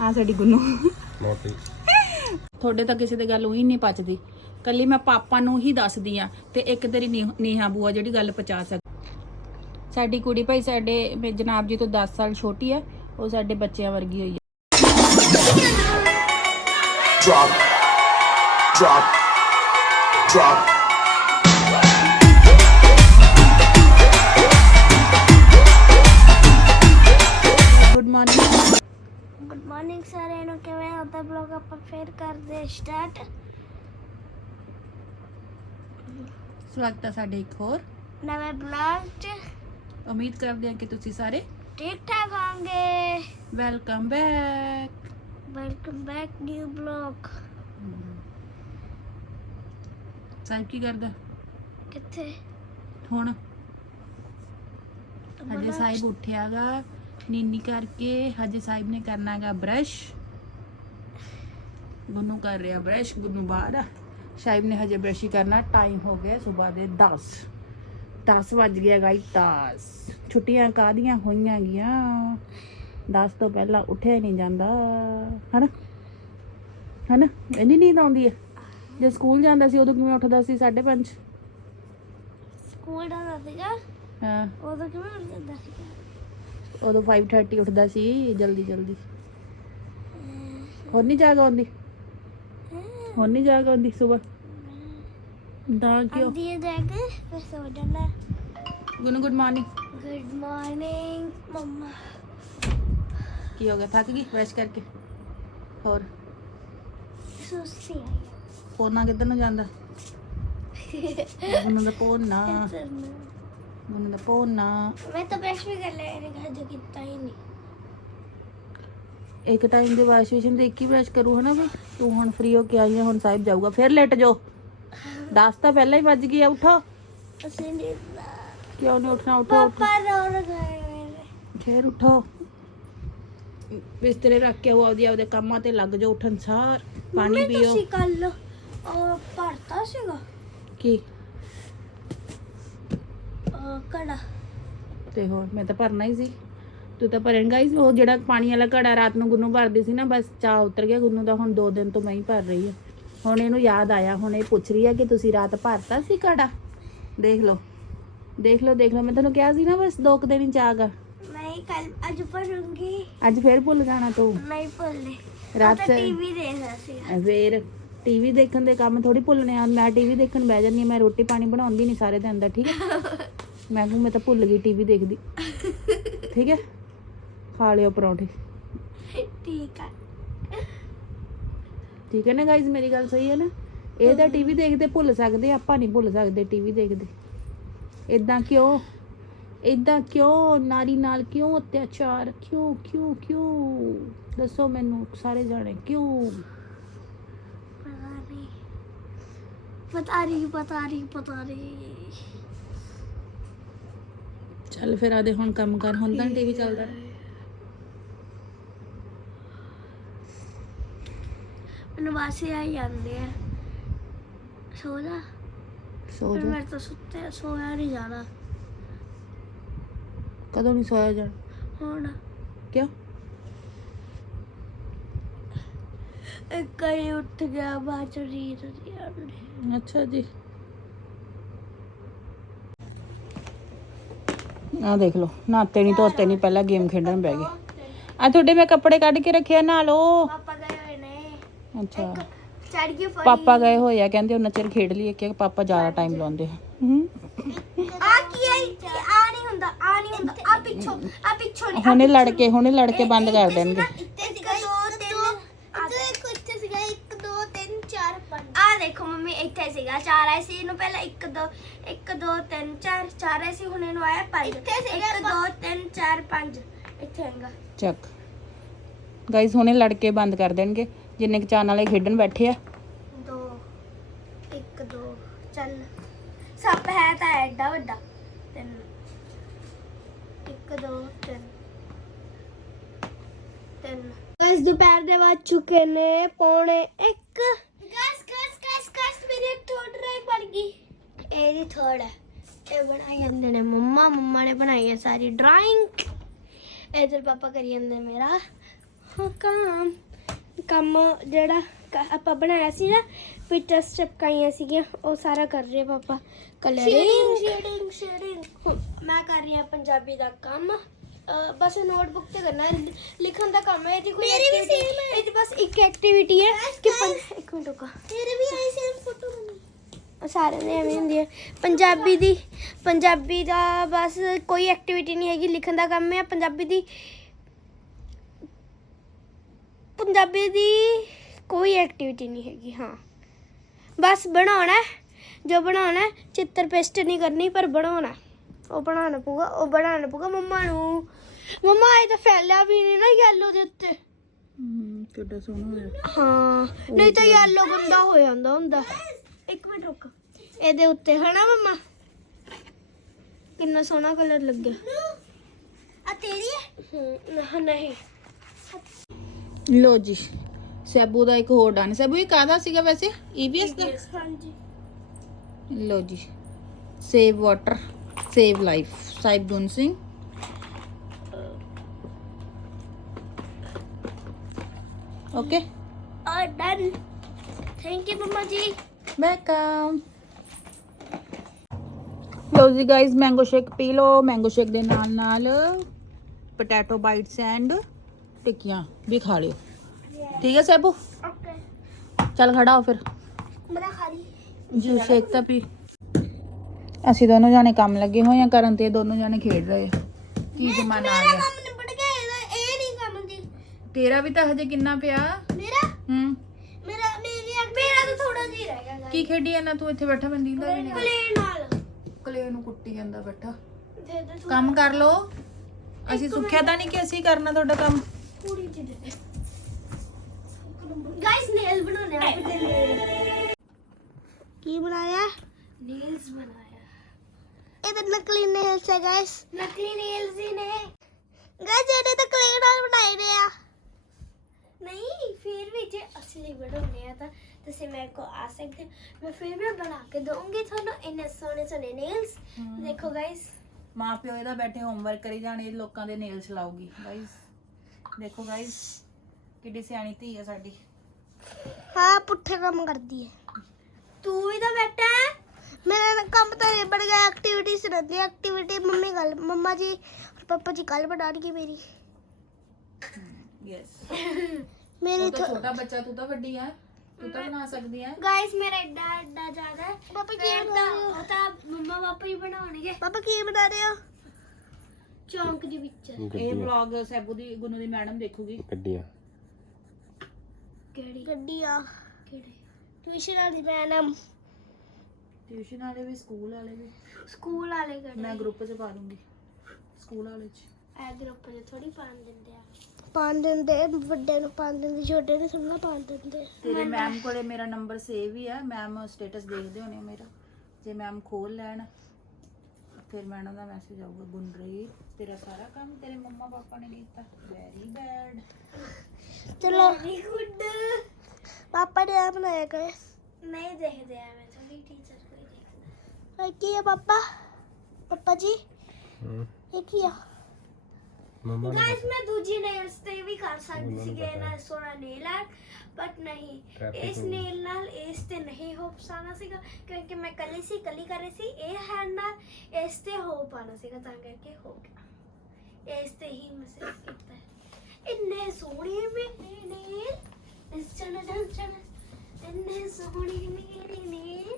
ਆ ਸਾਡੀ ਗੁੰਨੂ। ਮੋਟੀ ਤੁਹਾਡੇ ਤਾਂ ਕਿਸੇ ਦੀ ਗੱਲ ਉਹੀ ਨਹੀਂ ਪਚਦੀ। ਕੱਲੀ ਮੈਂ ਪਾਪਾ ਨੂੰ ਹੀ ਦੱਸਦੀ ਆ ਤੇ ਇੱਕ ਤੇਰੀ ਨੀ- ਨੀਹਾ ਬੂਆ ਜਿਹੜੀ ਗੱਲ ਪਚਾ ਸਕ ਸਾਡੀ ਕੁੜੀ ਭਾਈ ਸਾਡੇ ਮੇ- ਜਨਾਬ ਜੀ ਤੋਂ 10 ਸਾਲ ਛੋਟੀ ਆ ਉਹ ਸਾਡੇ ਬੱਚਿਆਂ ਵਰਗੀ ਹੋਈ ਆ। Drop, drop, drop. ਮਾਰਨਿੰਗ ਸਾਰਿਆਂ ਨੂੰ ਕਿਵੇਂ ਹੋ ਤਾਂ ਬਲੌਗ ਆਪਾਂ ਫੇਰ ਕਰਦੇ ਸਟਾਰਟ ਸਵਾਗਤ ਹੈ ਸਾਡੇ ਇੱਕ ਹੋਰ। ਨਵੇਂ ਬਲੌਗ 'ਚ। ਉਮੀਦ ਕਰਦੇ ਹਾਂ ਕਿ ਤੁਸੀਂ ਸਾਰੇ ਠੀਕ ਠਾਕ ਹੋਣਗੇ welcome back welcome back new blog Sahib ਕੀ ਕਰਦਾ? ਕਿੱਥੇ? ਹੁਣ। ਹਜੇ ਸਾਹਿਬ ਉੱਠਿਆਗਾ ਨੀਨੀ ਕਰਕੇ ਹਜੇ ਸਾਹਿਬ ਨੇ ਕਰਨਾਗਾ ਬ੍ਰਸ਼ ਗੁੰਨੂ ਕਰ ਰਿਹਾ ਬ੍ਰਸ਼ ਗੁੰਨੂ ਬਾਹਰ। ਆ ਸਾਹਿਬ ਨੇ ਹਜੇ ਬ੍ਰਸ਼ ਹੀ ਕਰਨਾ ਟਾਈਮ ਹੋ ਗਿਆ ਸਵੇਰ ਦੇ 10 10 ਵੱਜ ਗਿਆ ਗਾਈ 10 ਛੁੱਟੀਆਂ ਕਾਦੀਆਂ ਹੋਈਆਂ ਗੀਆਂ 10 ਤੋਂ ਪਹਿਲਾਂ ਉੱਠਿਆ ਨਹੀਂ ਜਾਂਦਾ। ਹਨਾ? ਹਨਾ? ਇੰਨੀ ਨੀਂਦ ਆਉਂਦੀ ਹੈ। ਜੇ ਸਕੂਲ ਜਾਂਦਾ ਸੀ ਉਦੋਂ ਕਿਵੇਂ ਉੱਠਦਾ ਸੀ? 5:30 ਸਕੂਲ ਦਾ ਸੀਗਾ। ਹਾਂ। ਉਦੋਂ ਕਿਵੇਂ ਉੱਠਦਾ ਸੀਗਾ? ਉਦੋਂ 5:30 ਉੱਠਦਾ ਸੀ ਜਲਦੀ ਜਲਦੀ। ਹੁਣ ਨਹੀਂ ਜਾਗ ਆਉਂਦੀ? ਹੁਣ ਨਹੀਂ ਜਾਗ ਆਉਂਦੀ ਸਵੇਰ ਤਾਂ ਕਿਉਂ? ਆਂਦੀ ਹੈ ਦੇਖ ਫਿਰ ਸੋ ਜਾਣਾ good good morning good morning ਮੰਮਾ। ਕੀ ਹੋ ਗਿਆ? ਥੱਕ ਗਈ? ਬ੍ਰਸ਼ ਕਰਕੇ? ਹੋਰ? ਸੁਸਤੀ ਆਈ ਪੋਨਾ ਕਿੱਧਰ ਨੂੰ ਜਾਂਦਾ? ਗੁੰਨੂ ਦਾ ਪੋਨਾ ਗੁੰਨੂ ਦਾ ਪੋਨਾ ਮੈਂ ਤਾਂ ਬ੍ਰਸ਼ ਵੀ ਕਰ ਲਿਆ ਇਹਨੇ ਕਹਾ ਕੀਤਾ ਹੀ ਨਹੀਂ। ਇੱਕ ਟਾਈਮ ਦੇ ਵਾਸ਼ ਵੇਸ਼ਨ ਦੇ ਇੱਕ ਹੀ ਬ੍ਰਸ਼ ਕਰੂ ਹਨਾ ਵੀ ਤੂੰ ਹੁਣ ਫ੍ਰੀ ਹੋ ਕੇ ਆਈ ਹੈ ਹੁਣ ਸਾਹਿਬ ਜਾਊਗਾ ਫਿਰ ਲੇਟ ਜਾਓ। 10 ਤਾਂ ਪਹਿਲਾਂ ਹੀ ਵੱਜ ਗਈ ਆ ਉਠੋ। ਅਸੀਂ ਨਹੀਂ ਕਿਉਂ ਨਹੀਂ ਉੱਠਣਾ? ਉਠੋ ਉਠੋ। ਪਾਪਾ ਰੋ ਰਹੇ ਮੇਰੇ। ਫੇਰ ਉਠੋ। ਬਿਸਤਰੇ ਰੱਖ ਕੇ ਆਓ ਆਪਦੀ ਆਪਦੇ ਕੰਮਾਂ ਤੇ ਲੱਗ ਜਾਓ ਉੱਠਣ ਸਾਰ ਪਾਣੀ ਮੰਮੀ ਪੀਓ। ਤੁਸੀਂ ਕੱਲ ਉਹ ਭਰਤਾ ਸੀਗਾ। ਕੀ? ਕੜਾ ਤੇ ਹੋਰ ਮੈਂ ਤਾਂ ਭਰਨਾ ਹੀ ਸੀ। ਤੂੰ ਤਾਂ ਭਰੇਂਗਾ ਹੀ ਉਹ ਜਿਹੜਾ ਪਾਣੀ ਵਾਲਾ ਘੜਾ ਰਾਤ ਨੂੰ ਗੁੰਨੂ ਭਰਦੀ ਸੀ ਨਾ ਬਸ ਚਾਹ ਉਤਰ ਗਿਆ ਗੁੰਨੂ ਦਾ ਹੁਣ 2 ਦਿਨ ਤੋਂ ਮੈਂ ਹੀ ਭਰ ਰਹੀ ਹਾਂ। ਹੁਣ ਇਹਨੂੰ ਯਾਦ ਆਇਆ ਹੁਣ ਇਹ ਪੁੱਛ ਰਹੀ ਹੈ ਕਿ ਤੁਸੀਂ ਰਾਤ ਭਰਤਾ ਸੀ ਘੜਾ? ਦੇਖ ਲਓ ਦੇਖ ਲਓ ਦੇਖ ਲਓ ਮੈਂ ਤੁਹਾਨੂੰ ਕਿਹਾ ਸੀ ਨਾ ਬਸ ਦੋ ਕੁ ਦਿਨ ਹੀ ਚਾਹ ਗਾ ਮੈਂ ਕੱਲ ਅੱਜ ਭਰੂੰਗੀ। ਅੱਜ ਫੇਰ ਭੁੱਲ ਜਾਣਾ ਤੂੰ। ਨਹੀਂ ਭੁੱਲੇ ਰਾਤ ਰਾਤ ਟੀਵੀ ਦੇਖ ਰਿਹਾ ਸੀ ਫੇਰ ਟੀਵੀ ਦੇਖਣ ਦੇ ਕੰਮ ਥੋੜੀ ਭੁੱਲਣੇ ਆ। ਮੈਂ ਟੀਵੀ ਦੇਖਣ ਬਹਿ ਜਾਂਦੀ ਹਾਂ ਮੈਂ ਰੋਟੀ ਪਾਣੀ ਬਣਾਉਂਦੀ ਨਹੀਂ ਸਾਰੇ ਦਿਨ ਦਾ ਠੀਕ ਹੈ? ਮੈਂ ਕਹੂੰ ਮੈਂ ਤਾਂ ਭੁੱਲ ਗਈ ਟੀਵੀ ਦੇਖਦੀ। ਠੀਕ ਹੈ? ਖਾ ਲਿਓ ਪਰੌਂਠੇ। ਠੀਕ ਆ। ਠੀਕ ਹੈ ਨਾ ਗਾਇਜ਼ ਮੇਰੀ ਗੱਲ ਸਹੀ ਹੈ ਨਾ? ਇਹ ਤਾਂ ਟੀਵੀ ਦੇਖਦੇ ਭੁੱਲ ਸਕਦੇ ਆਪਾਂ ਨਹੀਂ ਭੁੱਲ ਸਕਦੇ ਟੀਵੀ ਦੇਖਦੇ। ਇਦਾਂ ਕਿਉਂ? ਇਦਾਂ ਕਿਉਂ? ਨਾਰੀ ਨਾਲ ਕਿਉਂ ਅਤਿਆਚਾਰ? ਕਿਉਂ ਕਿਉਂ ਕਿਉਂ? ਦੱਸੋ ਮੈਨੂੰ ਸਾਰੇ ਜਾਣੇ ਕਿਉਂ? ਪਤਾ ਨਹੀਂ। ਪਤਾ ਨਹੀਂ ਪਤਾ ਨਹੀਂ ਪਤਾ ਨਹੀਂ। ਚੱਲ ਫਿਰ ਆਦੇ ਹੁਣ ਕੰਮ ਕਰ ਹੁਣ ਤਾਂ ਟੀਵੀ ਚੱਲਦਾ। ਮੈਨੂੰ ਵਾਸੇ ਆ ਜਾਂਦੇ ਆ। ਸੋ ਜਾ। ਸੋ ਜਾ। ਮੈਂ ਤਾਂ ਸੁੱਤੇ ਸੋਇਆ ਨਹੀਂ ਜਾਣਾ। ਕਦੋਂ ਨਹੀਂ ਸੋਇਆ ਜਾਣ? ਹੁਣ। ਕਿਉਂ? ਇੱਕ ਵਾਰੀ ਉੱਠ ਗਿਆ ਬਾਅਦ ਚ ਆਉਂਦੀ। ਅੱਛਾ ਜੀ। ਆ ਦੇਖ ਲਓ ਨਾਤੇ ਨਹੀਂ ਧੋਤੇ ਨਹੀਂ ਪਹਿਲਾਂ ਗੇਮ ਖੇਡਣ ਬਹਿ ਗਏ। ਆ ਤੁਹਾਡੇ ਮੈਂ ਕੱਪੜੇ ਕੱਢ ਕੇ ਰੱਖਿਆ ਨਾ ਲਓ ਪਾਪਾ ਗਏ ਹੋਏ ਨੇ। ਅੱਛਾ। ਚੜ ਗਈ ਫੜੀ। ਪਾਪਾ ਗਏ ਹੋਏ ਆ ਕਹਿੰਦੇ ਉਹਨਾਂ ਚਿਰ ਖੇਡ ਲਈਏ ਕਿ ਪਾਪਾ ਜ਼ਿਆਦਾ ਟਾਈਮ ਲਾਉਂਦੇ ਆ। ਹੂੰ। ਆ ਕੀ ਹੈ ਆ ਨਹੀਂ ਹੁੰਦਾ ਆ ਨਹੀਂ ਹੁੰਦਾ। ਆ ਪਿੱਛੋਂ ਆ ਪਿੱਛੋਂ ਨਹੀਂ ਹੁਣੇ ਲੜ ਕੇ ਹੁਣੇ ਲੜ ਕੇ ਬੰਦ ਕਰ ਦੇਣਗੇ ਇੱਥੇ ਸੀਗਾ 2 3 ਇੱਥੇ ਕੁਝ ਸੀਗਾ 1 2 3 4 5 ਆ ਦੇਖੋ ਮੰਮੀ ਇੱਥੇ ਸੀਗਾ 4 ਆਏ ਸੀ ਇਹਨੂੰ ਪਹਿਲਾਂ 1 2 1 2 3 4 4 ਆਏ ਸੀ ਹੁਣ ਇਹਨੂੰ ਆਇਆ 5 ਇੱਥੇ ਸੀਗਾ 1 2 3 4 5 ਇੱਥੇ ਆਏਗਾ ਚੱਕ। ਗਾਇਸ ਹੁਣੇ ਲੜ ਕੇ ਬੰਦ ਕਰ ਦੇਣਗੇ ਜਿੰਨੇ ਕੁ ਚਾਨ ਵਾਲੇ ਖੇਡਣ ਬੈਠੇ ਆ। 2 1 2 ਚੱਲ। ਸੱਪ ਹੈ ਤਾਂ ਐਡਾ ਵੱਡਾ। 3 1 2 3 3 ਗਾਇਸ ਦੁਪਹਿਰ ਦੇ ਵੱਜ ਚੁੱਕੇ ਨੇ ਪੌਣੇ 1 ਗਾਇਸ ਗਾਇਸ ਮੇਰੀ ਥਰਡ ਰਾਈ ਪੜ ਗਈ। ਇਹਦੀ ਥਰਡ ਹੈ ਇਹ ਬਣਾਈ ਜਾਂਦੇ ਨੇ ਮੰਮਾ ਮੰਮਾ ਨੇ ਬਣਾਈ ਹੈ ਸਾਰੀ ਡਰਾਇੰਗ ਇਧਰ ਪਾਪਾ ਕਰੀ ਜਾਂਦੇ ਮੇਰਾ। ਹਾਂ ਕੰਮ ਕੰਮ ਜਿਹੜਾ ਆਪਾਂ ਬਣਾਇਆ ਸੀ ਨਾ ਪਿਕਚਰਸ ਚਪਕਾਈਆਂ ਸੀਗੀਆਂ ਉਹ ਸਾਰਾ ਕਰ ਰਹੇ ਪਾਪਾ। ਕਲਰਿੰਗ ਸ਼ੇਡਿੰਗ ਸ਼ੇਡਿੰਗ ਮੈਂ ਕਰ ਰਹੀ ਹਾਂ ਪੰਜਾਬੀ ਦਾ ਕੰਮ। ਬਸ ਨੋਟਬੁੱਕ ਤੇ ਕਰਨਾ ਹੈ। ਲਿਖਣ ਦਾ ਕੰਮ ਹੈ ਇਹਦੀ ਕੋਈ ਮੇਰੀ ਵੀ ਸੇਮ ਹੈ। ਇਹਦੀ ਬਸ ਇੱਕ ਐਕਟੀਵਿਟੀ ਹੈ ਕਿ ਪੰ- ਇੱਕ ਮਿੰਟ ਰੁਕੋ। ਤੇਰੇ ਵੀ ਆਈ ਸੇਮ ਫੋਟੋ ਸਾਰਿਆਂ ਦੇ ਐਵੇਂ ਹੁੰਦੀ ਹੈ। ਪੰਜਾਬੀ ਦੀ ਪੰਜਾਬੀ ਦਾ ਬਸ ਕੋਈ ਐਕਟੀਵਿਟੀ ਨਹੀਂ ਹੈਗੀ ਲਿਖਣ ਦਾ ਕੰਮ ਹੈ। ਪੰਜਾਬੀ ਦੀ ਪੰਜਾਬੀ ਦੀ ਕੋਈ ਐਕਟੀਵਿਟੀ ਨਹੀਂ ਹੈਗੀ ਹਾਂ। ਬਸ ਬਣਾਉਣਾ ਹੈ। ਜੋ ਬਣਾਉਣਾ ਹੈ, ਚਿੱਤਰ ਪੇਸਟ ਨਹੀਂ ਕਰਨੀ ਪਰ ਬਣਾਉਣਾ ਹੈ। ਉਹ ਬਣਾਉਣਾ ਪਊਗਾ ਉਹ ਬਣਾਉਣਾ ਪਊਗਾ ਮੰਮਾ ਨੂੰ। ਮੰਮਾ ਇਹ ਤਾਂ ਫੈਲਿਆ ਵੀ ਨਹੀਂ ਨਾ ਯੈਲੋ ਦੇ ਉੱਤੇ। ਕਿੱਡਾ ਸੋਹਣਾ ਹੋਇਆ। ਹਾਂ ਨਹੀਂ ਤਾਂ ਯੈਲੋ ਗੰਦਾ ਹੋ ਜਾਂਦਾ ਹੁੰਦਾ। ਇੱਕ ਮਿੰਟ ਰੁਕ। ਇਹਦੇ ਉੱਤੇ ਹਨਾ ਮੰਮਾ? ਕਿੰਨਾ ਸੋਹਣਾ ਕਲਰ ਲੱਗਿਆ। ਆ ਤੇਰੀ ਹੈ? ਨਹੀਂ। ਲੋ ਜੀ ਸੈਬੂ ਦਾ ਇੱਕ ਹੋਰ ਡਨ। ਸੈਬੂ ਇਹ ਕਾਹਦਾ ਸੀਗਾ ਵੈਸੇ? ਈਵੀਐਸ ਦਾ? ਹਾਂਜੀ। ਲੋ ਜੀ save water save life Sahib Gun Singh okay ਆ ਡਨ ਥੈਂਕ ਯੂ ਮੰਮਾ ਜੀ ਵੈਲਕਮ ਲੋ ਜੀ ਗਾਇਸ ਮੈਂਗੋ ਸ਼ੇਕ ਪੀ ਲਓ ਮੈਂਗੋ ਸ਼ੇਕ ਦੇ ਨਾਲ ਨਾਲ ਪੋਟੈਟੋ ਬਾਈਟਸ ਐਂਡ ਟਿੱਕੀਆਂ ਵੀ ਖਾ ਲਿਓ ਠੀਕ ਹੈ ਸੈਬੂ ਓਕੇ ਚੱਲ ਖੜਾ ਹੋ ਫਿਰ ਮੇਰਾ ਖਾਲੀ ਜੂਸ ਸ਼ੇਕ ਤਾਂ ਪੀ ਅਸੀਂ ਦੋਨੋਂ ਜਾਣੇ ਕੰਮ ਲੱਗੇ ਹੋਏ ਆ ਕਰਨ ਤੇ ਦੋਨੋਂ ਜਾਣੇ ਖੇਡ ਰਹੇ ਆ। ਕੀ ਜ਼ਮਾਨਾ ਆ ਗਿਆ? ਕੰਮ ਨਿਬੜ ਗਿਆ ਇਹਦਾ ਇਹ ਨਹੀਂ ਕੰਮ ਦੀ। ਤੇਰਾ ਵੀ ਤਾਂ ਹਜੇ ਕਿੰਨਾ ਪਿਆ? ਮੇਰਾ? ਹੂੰ। ਮੇਰਾ ਮੇਰੀ ਮੇਰਾ ਤਾਂ ਥੋੜਾ ਜਿਹਾ ਰਹਿ ਗਿਆ ਕੀ ਖੇਡੀ ਜਾਂਦਾ ਤੂੰ? ਇੱਥੇ ਬੈਠਾ ਬੰਦੀ ਦਾ ਵੀ ਨਹੀਂ। ਕਲੇ ਨਾਲ। ਕਲੇ ਨੂੰ ਕੁੱਟੀ ਜਾਂਦਾ ਬੈਠਾ। ਕੰਮ ਕਰ ਲੋ ਅਸੀਂ ਸੁੱਖਿਆ ਤਾਂ ਨਹੀਂ ਕਿ ਅਸੀਂ ਕਰਨਾ ਤੁਹਾਡਾ ਕੰਮ? ਜਿਹੀ ਦੇ। ਗਾਇਸ ਨੇਲ ਬਣਾਉਣੇ ਆ ਤੇ ਕੀ ਬਣਾਇਆ? ਨੇਲਸ ਬਣਾਇਆ ਇਹ ਤਾਂ ਨਕਲੀ ਨੇਲਸ ਹੈ ਗਾਇਸ ਨਕਲੀ ਨੇਲਸ ਹੀ ਨੇ। ਗਾਇਸ ਇਹਨੇ ਤਾਂ ਕਲੇ ਨਾਲ ਬਣਾਏ ਨੇ ਆ। ਨਹੀਂ ਫਿਰ ਵੀ ਜੇ ਅਸਲੀ ਬਣਾਉਣੇ ਆ ਤਾਂ ਤੁਸੀਂ ਮੇਰੇ ਕੋ ਆ ਸਕਦੇ ਹੋ। ਮੈਂ ਫਿਰ ਵੀ ਬਣਾ ਕੇ ਦਊਂਗੀ ਤੁਹਾਨੂੰ ਇੰਨੇ ਸੋਹਣੇ ਸੋਹਣੇ ਨੇਲਸ ਦੇਖੋ ਗਾਇਸ ਮਾਂ ਪਿਓ ਇਹਦਾ ਬੈਠੇ ਹੋਮਵਰਕ ਕਰੀ ਜਾਣੇ ਲੋਕਾਂ ਦੇ ਨੇਲਸ ਲਾਉਗੀ ਗਾਇਸ ਦੇਖੋ ਗਾਇਸ ਕਿੱਡੀ ਸਿਆਣੀ ਧੀ ਹੈ ਸਾਡੀ। ਹਾਂ ਪੁੱਠੇ ਕੰਮ ਕਰਦੀ ਹੈ। ਤੂੰ ਵੀ ਤਾਂ ਬੈਠਾ ਹੈ। ਮੇਰਾ ਕੰਮ ਤਾਂ ਨਿਬੜ ਗਿਆ ਐਕਟੀਵਿਟੀਜ਼ ਰਹਿੰਦੀ ਐਕਟੀਵਿਟੀ ਮੰਮੀ ਕੱਲ ਮੰਮਾ ਜੀ और ਪਾਪਾ ਜੀ ਕੱਲ ਬਣਾਣਗੇ ਮੇਰੀ। ਯੈਸ ਮੇਰੀ ਉਹ ਤਾਂ ਛੋਟਾ ਬੱਚਾ ਤੂੰ ਤਾਂ ਵੱਡੀ ਆ ਤੂੰ ਤਾਂ ਬਣਾ ਸਕਦੀ ਆ। ਗਾਇਸ ਮੇਰਾ ਐਡਾ ਐਡਾ ਜ਼ਿਆਦਾ ਹੈ। ਪਾਪਾ ਕੀ ਬਣਾ ਰਹੇ ਹੋ ਉਹ ਤਾਂ ਮੰਮਾ ਪਾਪਾ ਹੀ ਬਣਾਉਣਗੇ। ਪਾਪਾ ਕੀ ਬਣਾ ਰਹੇ ਹੋ? ਚੌਂਕ ਦੇ ਵਿੱਚ। ਇਹ ਵਲੌਗ ਸੈਬੂ ਦੀ ਗੁੰਨੂ ਦੀ ਮੈਡਮ ਦੇਖੂਗੀ। ਗੱਡੀਆਂ ਕਿਹੜੀ? ਗੱਡੀ ਆ। ਕਿਹੜੀ? ਟਿਊਸ਼ਨ ਵਾਲੀ ਮੈਡਮ। ਟਿਊਸ਼ਨ ਵਾਲੇ ਵੀ ਸਕੂਲ ਵਾਲੇ ਵੀ? ਸਕੂਲ ਵਾਲੇ ਗੱਡੀ ਮੈਂ ਗਰੁੱਪ 'ਚ ਪਾ ਦੂੰਗੀ। ਸਕੂਲ ਵਾਲੇ 'ਚ। ਐ ਗਰੁੱਪ 'ਚ ਥੋੜੀ ਪਾਣ ਦਿੰਦੇ ਆ। ਪਾਣ ਦਿੰਦੇ ਵੱਡੇ ਨੂੰ ਪਾਣ ਦਿੰਦੇ ਛੋਟੇ ਨੂੰ ਥੋੜਾ ਪਾਣ ਦਿੰਦੇ। ਤੇਰੇ ਮੈਮ ਕੋਲੇ ਮੇਰਾ ਨੰਬਰ ਸੇਵ ਹੀ ਆ। ਮੈਮ ਸਟੇਟਸ ਦੇਖਦੇ ਹੋਣੇ ਮੇਰਾ। ਜੇ ਮੈਮ ਖੋਲ ਲੈਣ ਫਿਰ ਮੈਡਮ ਦਾ ਮੈਸੇਜ ਆਊਗਾ ਗੁੰਨਰੀ ਤੇਰਾ ਸਾਰਾ ਕੰਮ ਤੇਰੇ ਮੰਮਾ ਪਾਪਾ ਨੇ ਕੀਤਾ। ਵੈਰੀ ਬੈਡ ਚਲੋ। ਵੈਰੀ ਗੁੱਡ ਪਾਪਾ ਨੇ ਆ ਬਣਾਇਆ ਗਏ ਨਹੀਂ ਦੇਖਦੇ ਆ ਮੈਂ ਥੋੜੀ ਟੀਚਰ ਕੋਈ ਦੇਖਦਾ ਕੀ ਹੈ ਪਾਪਾ ਪਾਪਾ ਜੀ ਹੂੰ ਇਹ ਕੀ ਆ ਮਮਾ ਗਾਇਸ ਮੈਂ ਦੂਜੀ ਨੇਲਸ ਤੇ ਵੀ ਕਰ ਸਕਦੀ ਸੀ ਕਿ ਨਾ ਸੋਹਣਾ ਨੇਲ ਆਰਟ ਬਟ ਨਹੀਂ ਇਸ। ਨੇਲ ਨਾਲ ਇਸ ਤੇ ਨਹੀਂ ਹੋ ਪਾਣਾ ਸੀਗਾ ਕਿਉਂਕਿ ਮੈਂ ਕੱਲੀ ਸੀ ਕੱਲੀ ਕਰ ਰਹੀ ਸੀ ਇਹ ਹੈਂਡ ਨਾਲ ਇਸ ਤੇ ਹੋ ਪਾਣਾ ਸੀਗਾ ਤਾਂ ਕਰਕੇ ਹੋ ਗਿਆ ਇਸ ਤੇ ਹੀ ਮੈਂ ਕੀਤਾ। ਇੰਨੇ ਸੋਹਣੇ ਮੇਰੇ ਨੇਲ ਇਸ ਚਨ ਚਨ ਚਨ ਇੰਨੇ ਸੋਹਣੇ ਮੇਰੇ ਨੇਲ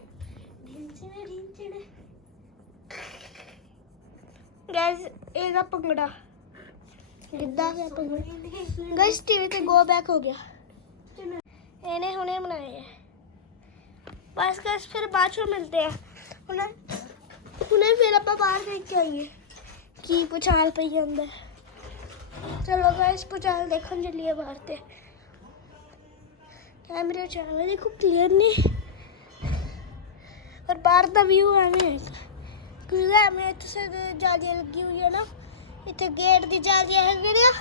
ਗਾਇਸ ਇਹਦਾ ਪੰਗੜਾ ਗਿੱਧਾ ਗਿਆ ਪੰਗੜਾ ਗਾਇਸ ਟੀਵੀ ਤੇ ਗੋ ਬੈਕ ਹੋ ਗਿਆ ਇਹਨੇ ਹੁਣੇ ਬਣਾਏ ਹੈ ਬਸ ਗਾਇਸ ਫਿਰ ਬਾਅਦ ਚ ਮਿਲਦੇ ਆ ਹੁਣੇ ਹੁਣੇ ਫਿਰ ਆਪਾਂ ਬਾਹਰ ਦੇਖ ਕੇ ਆਈਏ ਕੀ ਪੁਚਾਲ ਪਈ ਜਾਂਦਾ ਹੈ। ਚਲੋ ਗਾਇਸ ਪੁਚਾਲ ਦੇਖਣ ਚੱਲੀਏ ਬਾਹਰ ਤੇ ਕੈਮਰੇ ਚ ਆਵੇ ਦੇਖੋ ਕਲੀਅਰ ਨਹੀਂ ਪਰ ਬਾਹਰ ਦਾ ਵਿਊ ਐਵੇਂ ਕਿਉਂਕਿ ਐਵੇਂ ਇੱਥੇ ਜਾਲੀਆਂ ਲੱਗੀ ਹੋਈ ਹੈ ਨਾ, ਇੱਥੇ ਗੇਟ ਦੀ ਜਾਲੀਆਂ ਹੈਗੀਆਂ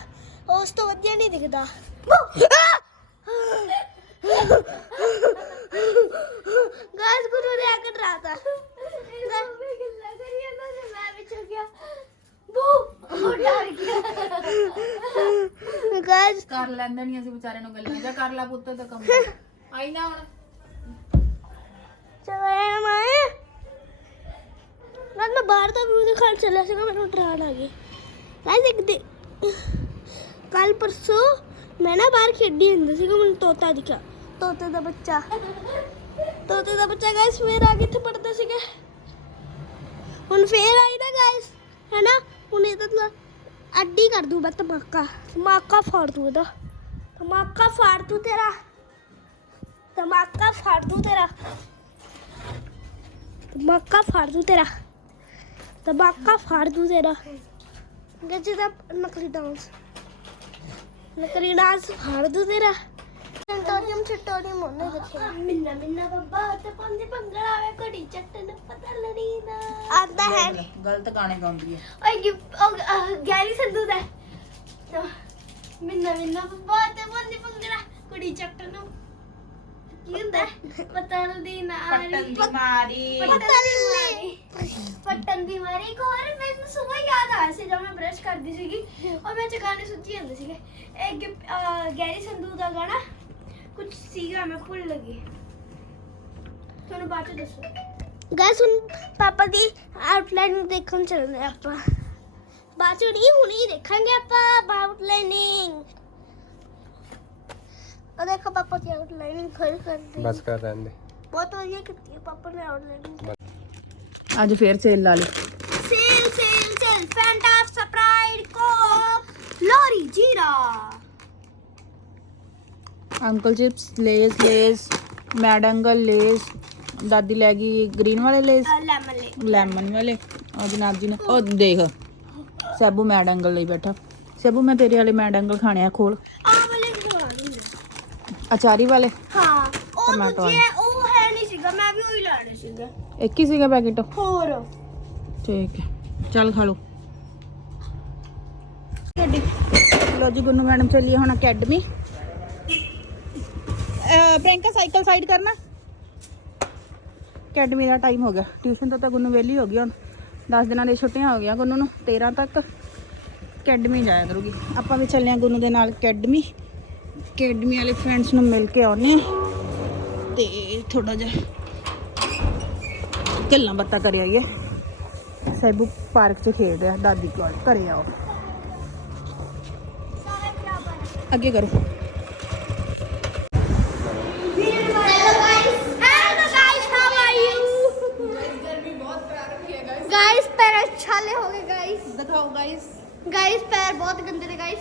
ਉਸ ਤੋਂ ਵਧੀਆ ਨਹੀਂ ਦਿਖਦਾ। ਗਾਇਸ, ਗੁਰੂ ਨੇ ਆ ਕੇ ਡਰਾਤਾ। ਮੈਂ ਗੱਲਾਂ ਕਰੀ ਜਾਂਦਾ ਤੇ ਮੈਂ ਵਿਚਰ ਗਿਆ ਬਹੁਤ ਡਰ ਗਿਆ ਗਾਇਸ। ਕਰ ਲੈਂਦੇ ਨਹੀਂ ਅਸੀਂ ਵਿਚਾਰੇ ਨੂੰ ਗੱਲਾਂ, ਜਾਂ ਕਰ ਲੈ ਪੁੱਤ, ਤਾਂ ਕੰਮ ਆਈ ਨਾ ਹੁਣ। ਚਲੇ ਮੈਂ ਮੈਂ ਬਾਹਰ ਦਾ ਵੀਊ ਦਿਖਾਣ ਚੱਲਿਆ ਸੀਗਾ, ਮੈਨੂੰ ਡਰਾਣ ਆ ਗਈ ਗਾਇਸ ਇੱਕ ਦੇ ਕੱਲ ਪਰਸੋਂ ਮੈਂ ਨਾ ਬਾਹਰ ਖੇਡੀ ਹੁੰਦੀ ਸੀਗਾ, ਮੈਨੂੰ ਤੋਤਾ ਦਿਖਿਆ। ਤੋਤੇ ਦਾ ਬੱਚਾ। ਤੋਤੇ ਦਾ ਬੱਚਾ ਗਾਇਸ ਫੇਰ ਆ ਕੇ ਪੜਦਾ ਸੀਗਾ। ਹੁਣ ਫੇਰ ਆਈ ਨਾ ਗਾਇਸ ਹੈਨਾ? ਹੁਣ ਇਹਦਾ ਅੱਡੀ ਕਰ ਦੂੰ ਮੈਂ ਧਮਾਕਾ। ਧਮਾਕਾ ਫਾੜ ਦੂੰ ਇਹਦਾ। ਧਮਾਕਾ ਫਾੜ ਦੂੰ ਤੇਰਾ। ਧਮਾਕਾ ਫਾੜ ਦੂੰ ਤੇਰਾ। ਧਮਾਕਾ ਫਾੜ ਦੂੰ ਤੇਰਾ। ਧਮਾਕਾ ਫਾੜ ਦੂੰ ਤੇਰਾ। ਗੱਜੇ ਦਾ ਨਕਲੀ ਡਾਂਸ ਨਕਲੀ ਡਾਂਸ ਫਾੜ ਦੂੰ ਤੇਰਾ। ਟੋਟਮ ਛਟੋੜੀ ਮੋਨੇ ਦੇਖਿਆ। ਮਿੰਨਾ ਮਿੰਨਾ ਬੱਬਾ ਤੇ ਪੰਦੀ ਪੰਗੜਾ ਵੇ ਕੁੜੀ ਚੱਟਨ ਪਤਾ ਲੜੀ ਨਾ। ਆਂਦਾ ਹੈ। ਗਲਤ ਗਾਣੇ ਗਾਉਂਦੀ ਹੈ। ਓਏ ਗਿਫਟ ਉਹ ਗੈਰੀ ਸੰਧੂ ਦਾ ਮਿੰਨਾ ਮਿੰਨਾ ਬੱਬਾ ਤੇ ਪੰਦੀ ਪੰਗੜਾ ਕੁੜੀ ਚੱਟਨ ਕੀ ਹੁੰਦਾ? ਪਤਾ ਲੜੀ ਨਾ ਪੱਟਨ ਦੀ ਮਾਰੀ। ਪੱਟਨ ਦੀ ਮਾਰੀ ਪੱਟਨ ਦੀ ਮਾਰੀ। ਇੱਕ ਹੋਰ ਮੈਨੂੰ ਸਵੇਰ ਯਾਦ ਆਇਆ ਸੀ ਜਦ ਮੈਂ ਬ੍ਰਸ਼ ਕਰਦੀ ਸੀਗੀ। ਔਰ ਮੈਂ ਚ ਗਾਣੇ ਸੁੱਤੀ ਜਾਂਦੇ ਸੀਗੇ। ਇੱਕ ਗਿਫ- ਅਹ ਗੈਰੀ ਸੰਧੂ ਦਾ ਗਾਣਾ। ਕੁਝ ਸੀਗਾ ਮੈਂ ਭੁੱਲ ਲੱਗੀ। ਤੁਹਾਨੂੰ ਬਾਅਦ ਚ ਦੱਸੋ। ਗਾਇਸ ਹੁਣ ਪਾਪਾ ਦੀ ਆਊਟਲਾਈਨ ਦੇਖਣ ਚੱਲਦੇ ਹਾਂ ਆਪਾਂ। ਬਾਅਦ ਚ ਨਹੀਂ ਹੁਣੀ ਦੇਖਾਂਗੇ ਆਪਾਂ ਆਊਟਲਾਈਨਿੰਗ ਉਹ ਦੇਖੋ ਪਾਪਾ ਦੀ ਆਊਟਲਾਈਨਿੰਗ ਖੜ ਕਰਦੇ ਬਸ ਕਰ ਰਹਿੰਦੇ ਬਹੁਤ ਵਧੀਆ ਕੀਤੀ ਹੈ ਪਾਪਾ ਨੇ ਆਊਟਲਾਈਨਿੰਗ ਅੱਜ ਫੇਰ ਸੇਲ ਲਾ ਲਈ sale sale sale Fanta Sprite Coke ਲੋਰੀ ਜੀਰਾ uncle chips Lay's Lay's mad uncle Lay's ਦਾਦੀ ਲੈ ਗਈ ਗ੍ਰੀਨ ਵਾਲੇ ਲੇਸ ਲੈਮਨ ਲੈ ਲੈਮਨ ਵਾਲੇ ਉਹ ਜਨਾਬ ਜੀ ਨੇ ਉਹ ਦੇਖ ਸੈਬੂ ਮੈਡ ਅੰਕਲ ਲਈ ਬੈਠਾ ਸੈਬੂ ਮੈਂ ਤੇਰੇ ਵਾਲੇ ਮੈਡ ਅੰਕਲ ਖਾਣੇ ਆ ਖੋਲ ਅਚਾਰੀ ਵਾਲੇ? ਹਾਂ ਉਹ ਟਮਾਟੋ ਦੂਜੇ ਉਹ ਹੈ ਨਹੀਂ ਸੀਗਾ ਮੈਂ ਵੀ ਉਹੀ ਲੈਣੇ ਸੀਗਾ। ਇੱਕ ਹੀ ਸੀਗਾ ਪੈਕੇਟ? ਹੋਰ। ਠੀਕ ਹੈ ਚੱਲ ਖਾ ਲਓ। ਲੋ ਜੀ ਗੁੰਨੂ ਮੈਡਮ ਚੱਲੀਏ ਹੁਣ ਅਕੈਡਮੀ। ਪ੍ਰਿੰਕਾ ਸਾਈਕਲ ਸਾਈਡ ਕਰਨਾ। ਅਕੈਡਮੀ ਦਾ ਟਾਈਮ ਹੋ ਗਿਆ। ਟਿਊਸ਼ਨ ਤੋਂ ਤਾਂ ਗੁੰਨੂ ਵਿਹਲੀ ਹੋ ਗਈ ਹੁਣ। 10 ਦਿਨਾਂ ਦੀ ਛੁੱਟੀਆਂ ਹੋ ਗਈਆਂ ਗੁੰਨੂ ਨੂੰ 13 ਤੱਕ। ਅਕੈਡਮੀ ਜਾਇਆ ਕਰੂਗੀ। ਆਪਾਂ ਵੀ ਚੱਲੇ ਹਾਂ ਗੁੰਨੂ ਦੇ ਨਾਲ ਅਕੈਡਮੀ। ਅਕੈਡਮੀ ਵਾਲੇ ਫਰੈਂਡਸ ਨੂੰ ਮਿਲ ਕੇ ਆਉਨੇ ਹਾਂ ਤੇ ਥੋੜਾ ਜਿਹਾ ਗੱਲਾਂ ਬਾਤਾਂ ਕਰੀ ਆਈਏ ਸੈਬੂ ਪਾਰਕ 'ਚ ਖੇਡ ਰਿਹਾ ਦਾਦੀ ਕੋਲ ਘਰੇ ਆਓ ਸਾਰੇ ਬਰਾਬਰ ਅੱਗੇ ਕਰੋ Hello guys. Hello guys. How are you? Guys पैर छाले हो गए guys. ਦਿਖਾਓ ਗਾਇਸ Guys पैर बहुत गंदे थे guys.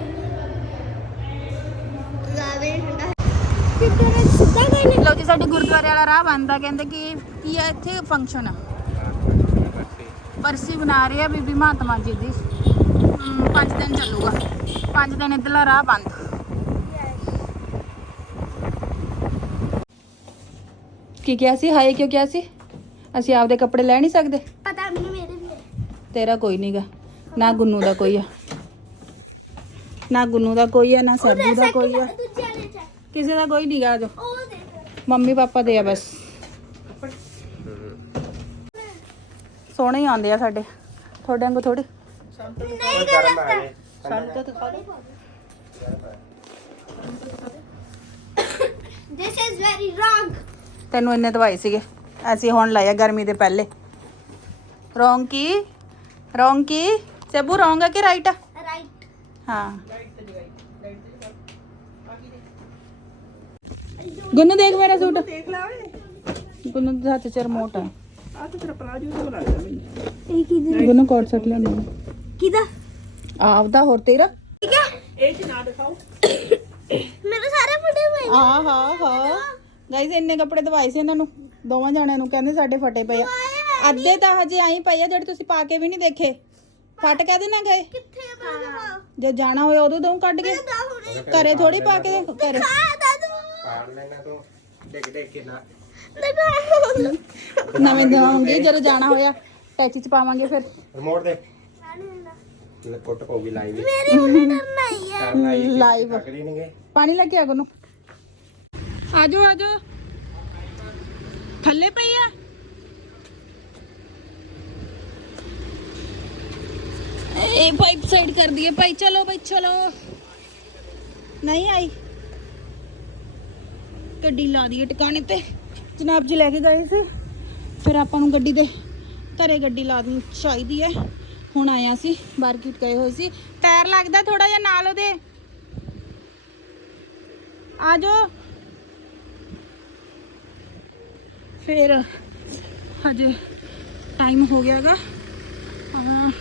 ਸਾਡੇ ਗੁਰਦੁਆਰੇ ਵਾਲਾ ਰਾਹ ਬੰਦਾ ਕਹਿੰਦੇ ਕਿ ਕੀ ਆ ਇੱਥੇ ਫੰਕਸ਼ਨ ਆ। ਪਰਸੀ ਬਣਾ ਰਹੇ ਆ ਬੀਬੀ ਮਹਾਤਮਾ ਜੀ ਦੀ। 5 ਦਿਨ ਚੱਲੂਗਾ। 5 ਦਿਨ ਇਧਰਲਾ ਰਾਹ ਬੰਦ। ਕੀ ਕਿਹਾ ਸੀ? ਹਾਏ ਕਿਉਂ ਕਿਹਾ ਸੀ? ਅਸੀਂ ਆਪਦੇ ਕੱਪੜੇ ਲੈ ਨਹੀਂ ਸਕਦੇ? ਪਤਾ ਮੈਨੂੰ ਮੇਰੇ ਵੀ ਤੇਰਾ ਕੋਈ ਨਹੀਂਗਾ ਨਾ ਗੁੰਨੂ ਦਾ ਕੋਈ ਆ। ਨਾ ਗੁੰਨੂ ਦਾ ਕੋਈ ਆ ਨਾ ਸਰਬੂ ਦਾ ਕੋਈ ਆ। ਕਿਸੇ ਦਾ ਕੋਈ ਨਹੀਂਗਾ ਜੋ ਮੰਮੀ ਪਾਪਾ ਦੇ ਆ ਬਸ। ਸੋਹਣੇ ਹੀ ਆ ਸਾਡੇ। ਤੁਹਾਡੇ ਵਾਂਗੂ ਥੋੜੀ ਸੰਤੋ ਤੋਂ ਖਾਲੀ This ਤੈਨੂੰ ਇੰਨੇ ਦਵਾਈ ਸੀਗੇ। ਅਸੀਂ ਹੁਣ ਲਾਇਆ ਗਰਮੀ ਦੇ ਪਹਿਲੇ। ਰੋਂਗ ਕੀ? ਰੋਂਗ ਕੀ? ਸਬੂ ਰੋਂਗ ਆ ਕਿ ਰਾਈਟ ਆ? Right. ਹਾਂ। ਗੁੰਨੂ ਦੇਖ ਮੇਰਾ ਸੂਟ। ਦੇਖ ਲੈ ਗੁੰਨੂ ਦੇ ਹੱਥ ਚ ਰਿਮੋਟ ਆ। ਇਹ ਕੀ ਗੁੰਨੂ ਕੋਟ ਸੈਟ ਲੈਣਾ ਕਿਦਾ ਆਪਦਾ ਹੋਰ ਤੇਰਾ? ਠੀਕ ਹੈ ਇਹ ਚ ਨਾ ਦਿਖਾਓ। ਮੇਰੇ ਸਾਰੇ ਫਟੇ ਹੋਏ ਨੇ। ਆ ਹਾਂ ਹਾਂ। ਗਾਈਜ਼ ਇੰਨੇ ਕੱਪੜੇ ਦਵਾਏ ਸੀ ਇਹਨਾਂ ਨੂੰ। ਦੋਵਾਂ ਜਾਣਿਆਂ ਨੂੰ ਕਹਿੰਦੇ ਸਾਡੇ ਫਟੇ ਪਏ ਆ। ਅੱਧੇ ਤਾਂ ਹਜੇ ਆਈ ਪਏ ਆ ਜਿਹੜੇ ਤੁਸੀਂ ਪਾ ਕੇ ਵੀ ਨਹੀਂ ਦੇਖੇ। ਫਟ ਕਹਦੇ ਨਾ ਗਏ। ਕਿੱਥੇ ਆ ਜੇ ਜਾਣਾ ਹੋਏ ਉਦੋਂ ਦਊਂ ਕੱਢ ਕੇ। ਘਰੇ ਥੋੜੀ ਪਾ ਕੇ ਦੇਖ ਘਰੇ ਲੈਣਾ ਤੋਂ ਦੇਖ ਦੇਖ ਕੇ ਨਾ ਦੇਖੋ। ਨਵੇਂ ਦਵਾਂਗੇ ਜਦੋਂ ਜਾਣਾ ਹੋਇਆ ਟੈਚੀ ਚ ਪਾਵਾਂਗੇ ਫਿਰ। ਰਿਮੋਟ ਦੇ। ਲੈ ਫੋਟੋ ਪਾਉਗੀ ਲਾਈਵ। ਮੇਰੇ ਉਹਨੇ ਕਰਨਾ ਹੀ ਹੈ ਲਾਈਵ ਤੱਕਦੀ ਨਹੀਂਗੇ ਪਾਣੀ ਲੈ ਕੇ ਆ ਗੁੰਨੂ ਆਜੋ ਆਜੋ। ਥੱਲੇ ਪਈ ਆ। ਇਹ ਪਾਈਪ ਸਾਈਡ ਕਰ ਦਈਏ ਭਾਈ ਚਲੋ ਭਾਈ ਚਲੋ। ਨਹੀਂ ਆਈ। ਗੱਡੀ ਲਾ ਦਈਏ ਟਿਕਾਣੇ ਤੇ। ਜਨਾਬ ਜੀ ਲੈ ਕੇ ਗਏ ਸੀ। ਫਿਰ ਆਪਾਂ ਨੂੰ ਗੱਡੀ ਦੇ ਘਰੇ ਗੱਡੀ ਲਾ ਚਾਹੀਦੀ ਹੈ। ਹੁਣ ਆਇਆ ਸੀ ਮਾਰਕੀਟ ਗਏ ਹੋਏ ਸੀ। ਟਾਇਰ ਲੱਗਦਾ ਥੋੜਾ ਜਿਹਾ ਨਾਲ ਉਹਦੇ। ਆ ਜਾਓ। ਫਿਰ ਹਜੇ ਟਾਈਮ ਹੋ ਗਿਆਗਾ ਹਾਂ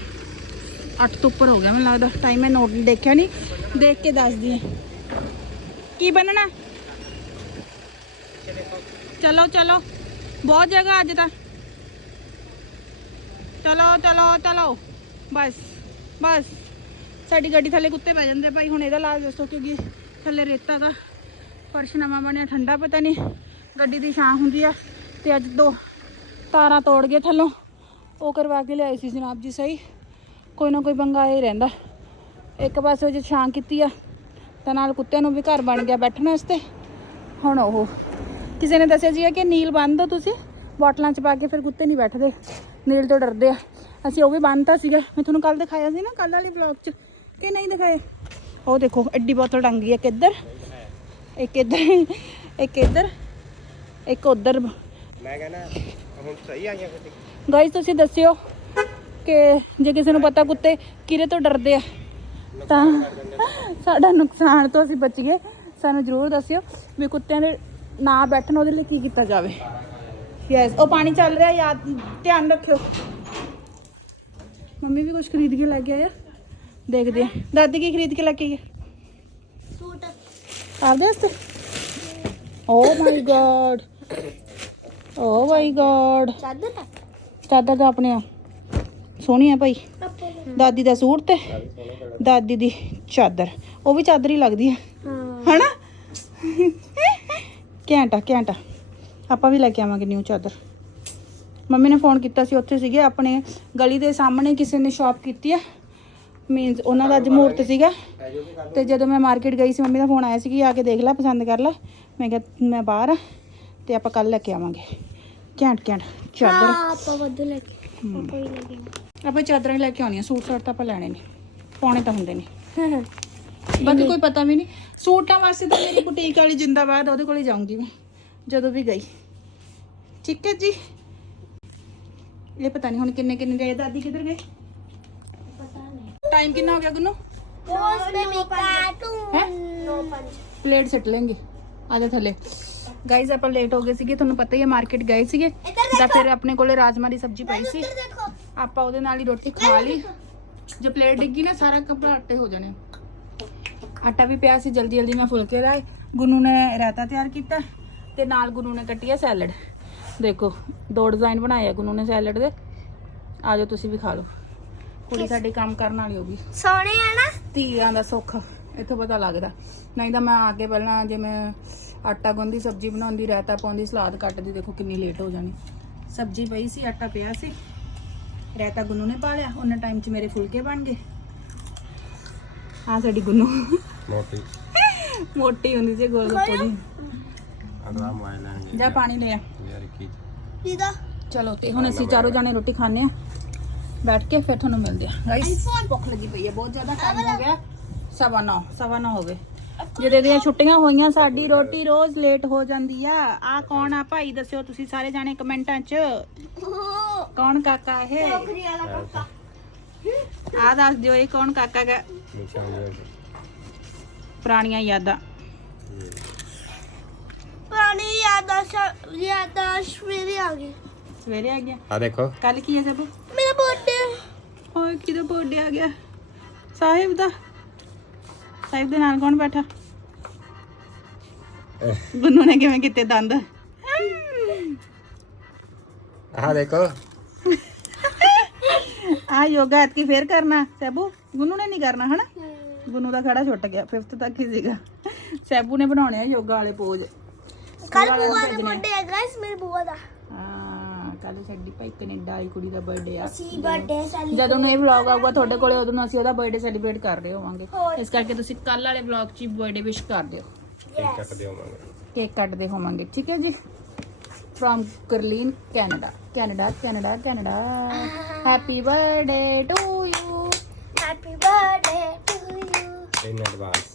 8 ਤੋਂ ਉੱਪਰ ਹੋ ਗਿਆ ਮੈਨੂੰ ਲੱਗਦਾ। ਟਾਈਮ ਮੈਂ ਨੋਟ ਦੇਖਿਆ ਨਹੀਂ। ਦੇਖ ਕੇ ਦੱਸਦੀ ਹਾਂ। ਕੀ ਬਣਨਾ ਚਲੋ ਚਲੋ। ਬਹੁਤ ਜਗ੍ਹਾ ਅੱਜ ਤਾਂ। ਚਲੋ ਚਲੋ ਚਲੋ। ਬਸ ਬਸ। ਸਾਡੀ ਗੱਡੀ ਥੱਲੇ ਕੁੱਤੇ ਪੈ ਜਾਂਦੇ ਭਾਈ। ਹੁਣ ਇਹਦਾ ਇਲਾਜ ਦੱਸੋ, ਕਿਉਂਕਿ ਥੱਲੇ ਰੇਤਾ ਦਾ ਫਰਸ਼ ਨਵਾਂ ਬਣਿਆ, ਠੰਡਾ ਪਤਾ ਨਹੀਂ ਗੱਡੀ ਦੀ ਛਾਂ ਹੁੰਦੀ ਆ ਤੇ ਅੱਜ ਦੋ ਤਾਰਾਂ ਤੋੜ ਗਏ ਥੱਲੋਂ। ਉਹ ਕਰਵਾ ਕੇ ਲਿਆਏ ਸੀ ਜਨਾਬ ਜੀ, ਸਹੀ। ਕੋਈ ਨਾ ਕੋਈ ਪੰਗਾ ਇਹ ਰਹਿੰਦਾ। ਇੱਕ ਪਾਸੇ ਜੇ ਛਾਂ ਕੀਤੀ ਆ, ਤਾਂ ਨਾਲ ਕੁੱਤਿਆਂ ਨੂੰ ਵੀ ਘਰ ਬਣ ਗਿਆ ਬੈਠਣ ਵਾਸਤੇ। ਹੁਣ ਉਹ ਕਿਸੇ ਨੇ ਦੱਸਿਆ ਸੀਗਾ ਕਿ ਨੀਲ ਬੰਨ ਦਿਓ ਤੁਸੀਂ ਬੋਟਲਾਂ 'ਚ ਪਾ ਕੇ ਫਿਰ ਕੁੱਤੇ ਨਹੀਂ ਬੈਠਦੇ ਨੀਲ ਤੋਂ ਡਰਦੇ ਆ। ਅਸੀਂ ਉਹ ਵੀ ਬੰਨਤਾ ਸੀਗਾ ਮੈਂ ਤੁਹਾਨੂੰ ਕੱਲ ਦਿਖਾਇਆ ਸੀ ਨਾ ਕੱਲ ਵਾਲੀ ਵਲੌਗ 'ਚ ਕਿ ਨਹੀਂ ਦਿਖਾਇਆ ਉਹ ਦੇਖੋ ਐਡੀ ਬੋਤਲ ਟੰਗੀ ਇੱਕ ਇੱਧਰ ਇੱਕ ਇੱਧਰ ਇੱਕ ਇੱਧਰ ਇੱਕ ਉੱਧਰ। ਮੈਂ ਕਹਿੰਦਾ ਹੁਣ ਸਹੀ ਆ ਗਿਆ ਗੱਡੀ ਗਾਇਸ ਤੁਸੀਂ ਦੱਸਿਓ ਕਿ ਜੇ ਕਿਸੇ ਨੂੰ ਪਤਾ ਕੁੱਤੇ ਕਿਹਦੇ ਤੋਂ ਡਰਦੇ ਆ ਤਾਂ ਸਾਡਾ ਨੁਕਸਾਨ ਤੋਂ ਅਸੀਂ ਬਚੀਏ। ਸਾਨੂੰ ਜ਼ਰੂਰ ਦੱਸਿਓ ਵੀ ਕੁੱਤਿਆਂ ਦੇ ਨਾ ਬੈਠਣ ਉਹਦੇ ਲਈ ਕੀ ਕੀਤਾ ਜਾਵੇ? ਯੈਸ ਉਹ ਪਾਣੀ ਚੱਲ ਰਿਹਾ ਯਾਦ ਧਿਆਨ ਰੱਖਿਓ। ਮੰਮੀ ਵੀ ਕੁਝ ਖਰੀਦ ਕੇ ਲੈ ਕੇ ਆਇਆ ਦੇਖਦੇ ਆ। ਦਾਦੀ ਕੀ ਖਰੀਦ ਕੇ ਲੈ ਕੇ ਆਈ ਸੂਟ। ਆਪਦੇ ਵਾਸਤੇ? ਓ my god O my god ਚਾਦਰ ਚਾਦਰ ਤਾਂ ਆਪਣੇ ਆ। ਸੋਹਣੀ ਆ ਭਾਈ। ਦਾਦੀ ਦਾ ਸੂਟ ਤੇ ਦਾਦੀ ਦੀ ਚਾਦਰ। ਉਹ ਵੀ ਚਾਦਰ ਹੀ ਲੱਗਦੀ ਹਾਂ। ਹਨਾ? ਘੈਂਟਾ ਘੈਂਟਾ ਆਪਾਂ ਵੀ ਲੈ ਕੇ ਆਵਾਂਗੇ ਨਿਊ ਚਾਦਰ। ਮੰਮੀ ਨੇ ਫੋਨ ਕੀਤਾ ਸੀ ਉੱਥੇ ਸੀਗੇ ਆਪਣੇ ਗਲੀ ਦੇ ਸਾਹਮਣੇ ਕਿਸੇ ਨੇ ਸ਼ਾਪ ਕੀਤੀ ਆ। ਮੀਨਸ ਉਹਨਾਂ ਦਾ ਅੱਜ ਮਹੂਰਤ ਸੀਗਾ। ਤੇ ਜਦੋਂ ਮੈਂ ਮਾਰਕੀਟ ਗਈ ਸੀ ਮੰਮੀ ਦਾ ਫੋਨ ਆਇਆ ਸੀ ਕਿ ਆ ਕੇ ਦੇਖ ਲੈ ਪਸੰਦ ਕਰ ਲੈ। ਮੈਂ ਕਿਹਾ ਮੈਂ ਬਾਹਰ ਆ ਤੇ ਆਪਾਂ ਕੱਲ ਲੈ ਕੇ ਆਵਾਂਗੇ। ਘੈਂਟ ਘੈਂਟ ਚਾਦਰ। ਆਪਾਂ ਵੱਧ ਲੈ ਕੇ ਆਪਾਂ ਹੀ ਲੈ ਕੇ ਆਪਾਂ ਚਾਦਰਾਂ ਹੀ ਲੈ ਕੇ ਆਉਣੀਆਂ ਸੂਟ ਸਾਟ ਤਾਂ ਆਪਾਂ ਲੈਣੇ ਨਹੀਂ। ਪਾਉਣੇ ਤਾਂ ਹੁੰਦੇ ਨਹੀਂ। ਬਾਕੀ ਕੋਈ ਪਤਾ ਵੀ ਨਹੀਂ। ਸੂਟਾਂ ਵਾਸਤੇ ਤਾਂ ਮੇਰੀ ਬੁਟੀਕ ਵਾਲੀ ਜਿੰਦਾਬਾਦ ਉਹਦੇ ਕੋਲ ਹੀ ਜਾਊਂਗੀ ਮੈਂ ਜਦੋਂ ਵੀ ਗਈ। ਠੀਕ ਹੈ ਜੀ? ਇਹ ਪਤਾ ਨਹੀਂ ਹੁਣ ਕਿੰਨੇ ਕਿੰਨੇ ਗਏ ਦਾਦੀ ਕਿੱਧਰ ਗਏ? ਪਤਾ ਨਹੀਂ ਟਾਈਮ ਕਿੰਨਾ ਹੋ ਗਿਆ ਗੁੰਨੂ? ਰੋਜ਼ ਬੇਬੀ ਕਾਰਟੂਨ ਹੈਂ? 9 ਪਲੇਟ ਸਿੱਟ ਲੈਂਗੇ। ਆ ਜਾ ਥੱਲੇ। ਗਾਈਜ਼ ਆਪਾਂ ਲੇਟ ਹੋ ਗਏ ਸੀਗੇ ਤੁਹਾਨੂੰ ਪਤਾ ਹੀ ਹੈ ਮਾਰਕੀਟ ਗਏ ਸੀਗੇ। ਤਾਂ ਫਿਰ ਆਪਣੇ ਕੋਲੇ ਰਾਜਮਾ ਦੀ ਸਬਜ਼ੀ ਪਈ ਸੀ। ਦੇਖੋ। ਆਪਾਂ ਉਹਦੇ ਨਾਲ ਹੀ ਰੋਟੀ ਖਾ ਲਈ। ਜੇ ਪਲੇਟ ਡਿੱਗੀ ਨਾ ਸਾਰਾ ਕੱਪੜਾ ਆਟੇ ਹੋ ਜਾਣੇ। ਆਟਾ ਵੀ ਪਿਆ ਸੀ ਜਲਦੀ ਜਲਦੀ ਮੈਂ ਫੁਲਕੇ ਲਾਏ। ਗੁੰਨੂ ਨੇ ਰਾਇਤਾ ਤਿਆਰ ਕੀਤਾ ਤੇ ਨਾਲ ਗੁੰਨੂ ਨੇ ਕੱਟੀ ਹੈ ਸੈਲਡ। ਦੇਖੋ ਦੋ ਡਿਜ਼ਾਈਨ ਬਣਾਏ ਆ ਗੁੰਨੂ ਨੇ ਸੈਲਡ ਦੇ। ਆ ਜਾਓ ਤੁਸੀਂ ਵੀ ਖਾ ਲਓ। ਕੁੜੀ ਸਾਡੀ ਕੰਮ ਕਰਨ ਵਾਲੀ ਹੋਗੀ ਸੋਹਣੇ ਆ ਨਾ। ਧੀਆਂ ਦਾ ਸੁੱਖ ਇੱਥੋਂ ਪਤਾ ਲੱਗਦਾ। ਨਹੀਂ ਤਾਂ ਮੈਂ ਆ ਕੇ ਪਹਿਲਾਂ ਜਿਵੇਂ ਆਟਾ ਗੁੰਦੀ ਸਬਜ਼ੀ ਬਣਾਉਂਦੀ ਰਾਇਤਾ ਪਾਉਂਦੀ ਸਲਾਦ ਕੱਟਦੀ ਦੇਖੋ ਕਿੰਨੀ ਲੇਟ ਹੋ ਜਾਣੀ। ਸਬਜ਼ੀ ਪਈ ਸੀ ਆਟਾ ਪਿਆ ਸੀ। ਰਾਇਤਾ ਗੁੰਨੂ ਨੇ ਪਾ ਲਿਆ। ਉਹਨਾਂ ਟਾਈਮ 'ਚ ਮੇਰੇ ਫੁਲਕੇ ਬਣ ਗਏ। ਆ ਸਾਡੀ ਗੁੰਨੂ ਮੋਟੀ ਮੋਟੀ ਹੁੰਦੀ ਸੀ ਗੋਲ ਗੱਪੋ ਦੀ ਅਗਲਾ ਮੋਬਾਈਲ ਲੈਣ ਜਾ ਪਾਣੀ ਲੈ ਆ ਯਾਰ ਕੀ ਦੀਦਾ ਚਲੋ ਤੇ ਹੁਣ ਅਸੀਂ ਚਾਰੋਂ ਜਾਣੇ ਰੋਟੀ ਖਾਣੇ ਆ ਬੈਠ ਕੇ ਫਿਰ ਤੁਹਾਨੂੰ ਮਿਲਦੇ ਆ ਗਾਈਸ ਭੁੱਖ ਲੱਗੀ ਪਈ ਹੈ ਬਹੁਤ ਜ਼ਿਆਦਾ ਟਾਈਮ ਹੋ ਗਿਆ ਸਵਾ ਨੌ ਸਵਾ ਨੌ ਹੋ ਗਏ ਜਿਹਦੇ ਦੀਆਂ ਛੁੱਟੀਆਂ ਹੋਈਆਂ ਸਾਡੀ ਰੋਟੀ ਰੋਜ਼ ਲੇਟ ਹੋ ਜਾਂਦੀ ਆ ਆ ਕੌਣ ਆ ਭਾਈ ਦੱਸਿਓ ਤੁਸੀਂ ਸਾਰੇ ਜਾਣੇ ਕਮੈਂਟਾਂ 'ਚ ਕੌਣ ਕਾਕਾ ਇਹ ਨੌਕਰੀ ਵਾਲਾ ਕਾਕਾ ਆ ਦੱਸ ਦਿਓ ਇਹ ਕੌਣ ਕਾਕਾ ਹੈ ਪੁਰਾਣੀਆਂ ਯਾਦਾਂ। ਪੁਰਾਣੀ ਯਾਦਾਸ਼ ਯਾਦਾਸ਼ ਮੇਰੀ ਆ ਗਈ ਸਵੇਰੇ ਆ ਗਿਆ? ਆ ਦੇਖੋ। ਕੱਲ ਕੀ ਹੈ ਸਭ? ਮੇਰਾ ਬਰਥਡੇ ਓਏ ਕਿਹਦਾ ਬਰਥਡੇ ਆ ਗਿਆ? ਸਾਹਿਬ ਦਾ। ਸਾਹਿਬ ਦੇ ਨਾਲ ਕੌਣ ਬੈਠਾ? ਗੁੰਨੂ ਨੇ ਕਿਵੇਂ ਕੀਤੇ ਦੰਦ? ਆ ਦੇਖੋ। ਆ ਯੋਗਾ ਐਤਕੀ ਫੇਰ ਕਰਨਾ ਸੈਬੂ? ਗੁੰਨੂ ਨੇ ਨਹੀਂ ਕਰਨਾ ਹਨਾ? ਗੁੰਨੂ ਦਾ ਖੜਾ ਛੁੱਟ ਗਿਆ 5th ਤੱਕ ਹੀ ਸੀਗਾ। ਸੈਬੂ ਨੇ ਬਣਾਉਣੇ ਆ ਯੋਗਾ ਵਾਲੇ ਪੋਜ ਕੱਲ ਬੂਆ ਦਾ। ਬਰਥਡੇ ਹੈ ਗਾਇਸ ਮੇਰੇ ਬੂਆ ਦਾ। ਹਾਂ ਕੱਲ ਸਾਡੀ ਭਾਈ ਕੈਨੇਡਾ ਵਾਲੀ ਕੁੜੀ ਦਾ ਬਰਥਡੇ ਆ। ਅਸੀਂ ਬਰਥਡੇ ਸੈਲੀਬ੍ਰੇਟ ਜਦੋਂ ਨੂੰ ਇਹ ਵਲੌਗ ਆਊਗਾ ਤੁਹਾਡੇ ਕੋਲੇ ਉਦੋਂ ਨੂੰ ਅਸੀਂ ਉਹਦਾ ਬਰਥਡੇ ਸੈਲੀਬ੍ਰੇਟ ਕਰ ਰਹੇ ਹੋਵਾਂਗੇ। ਇਸ ਕਰਕੇ ਤੁਸੀਂ ਕੱਲ ਵਾਲੇ ਵਲੌਗ 'ਚ ਬਰਥਡੇ ਵਿਸ਼ ਕਰ ਦਿਓ। ਕੇਕ ਕੱਟਦੇ ਹੋਵਾਂਗੇ ਕੇਕ ਕੱਟਦੇ ਹੋਵਾਂਗੇ ਠੀਕ ਹੈ ਜੀ? Firm ਕਰਲੀਨ Canada Canada Canada Canada happy birthday to you happy birthday to you in advance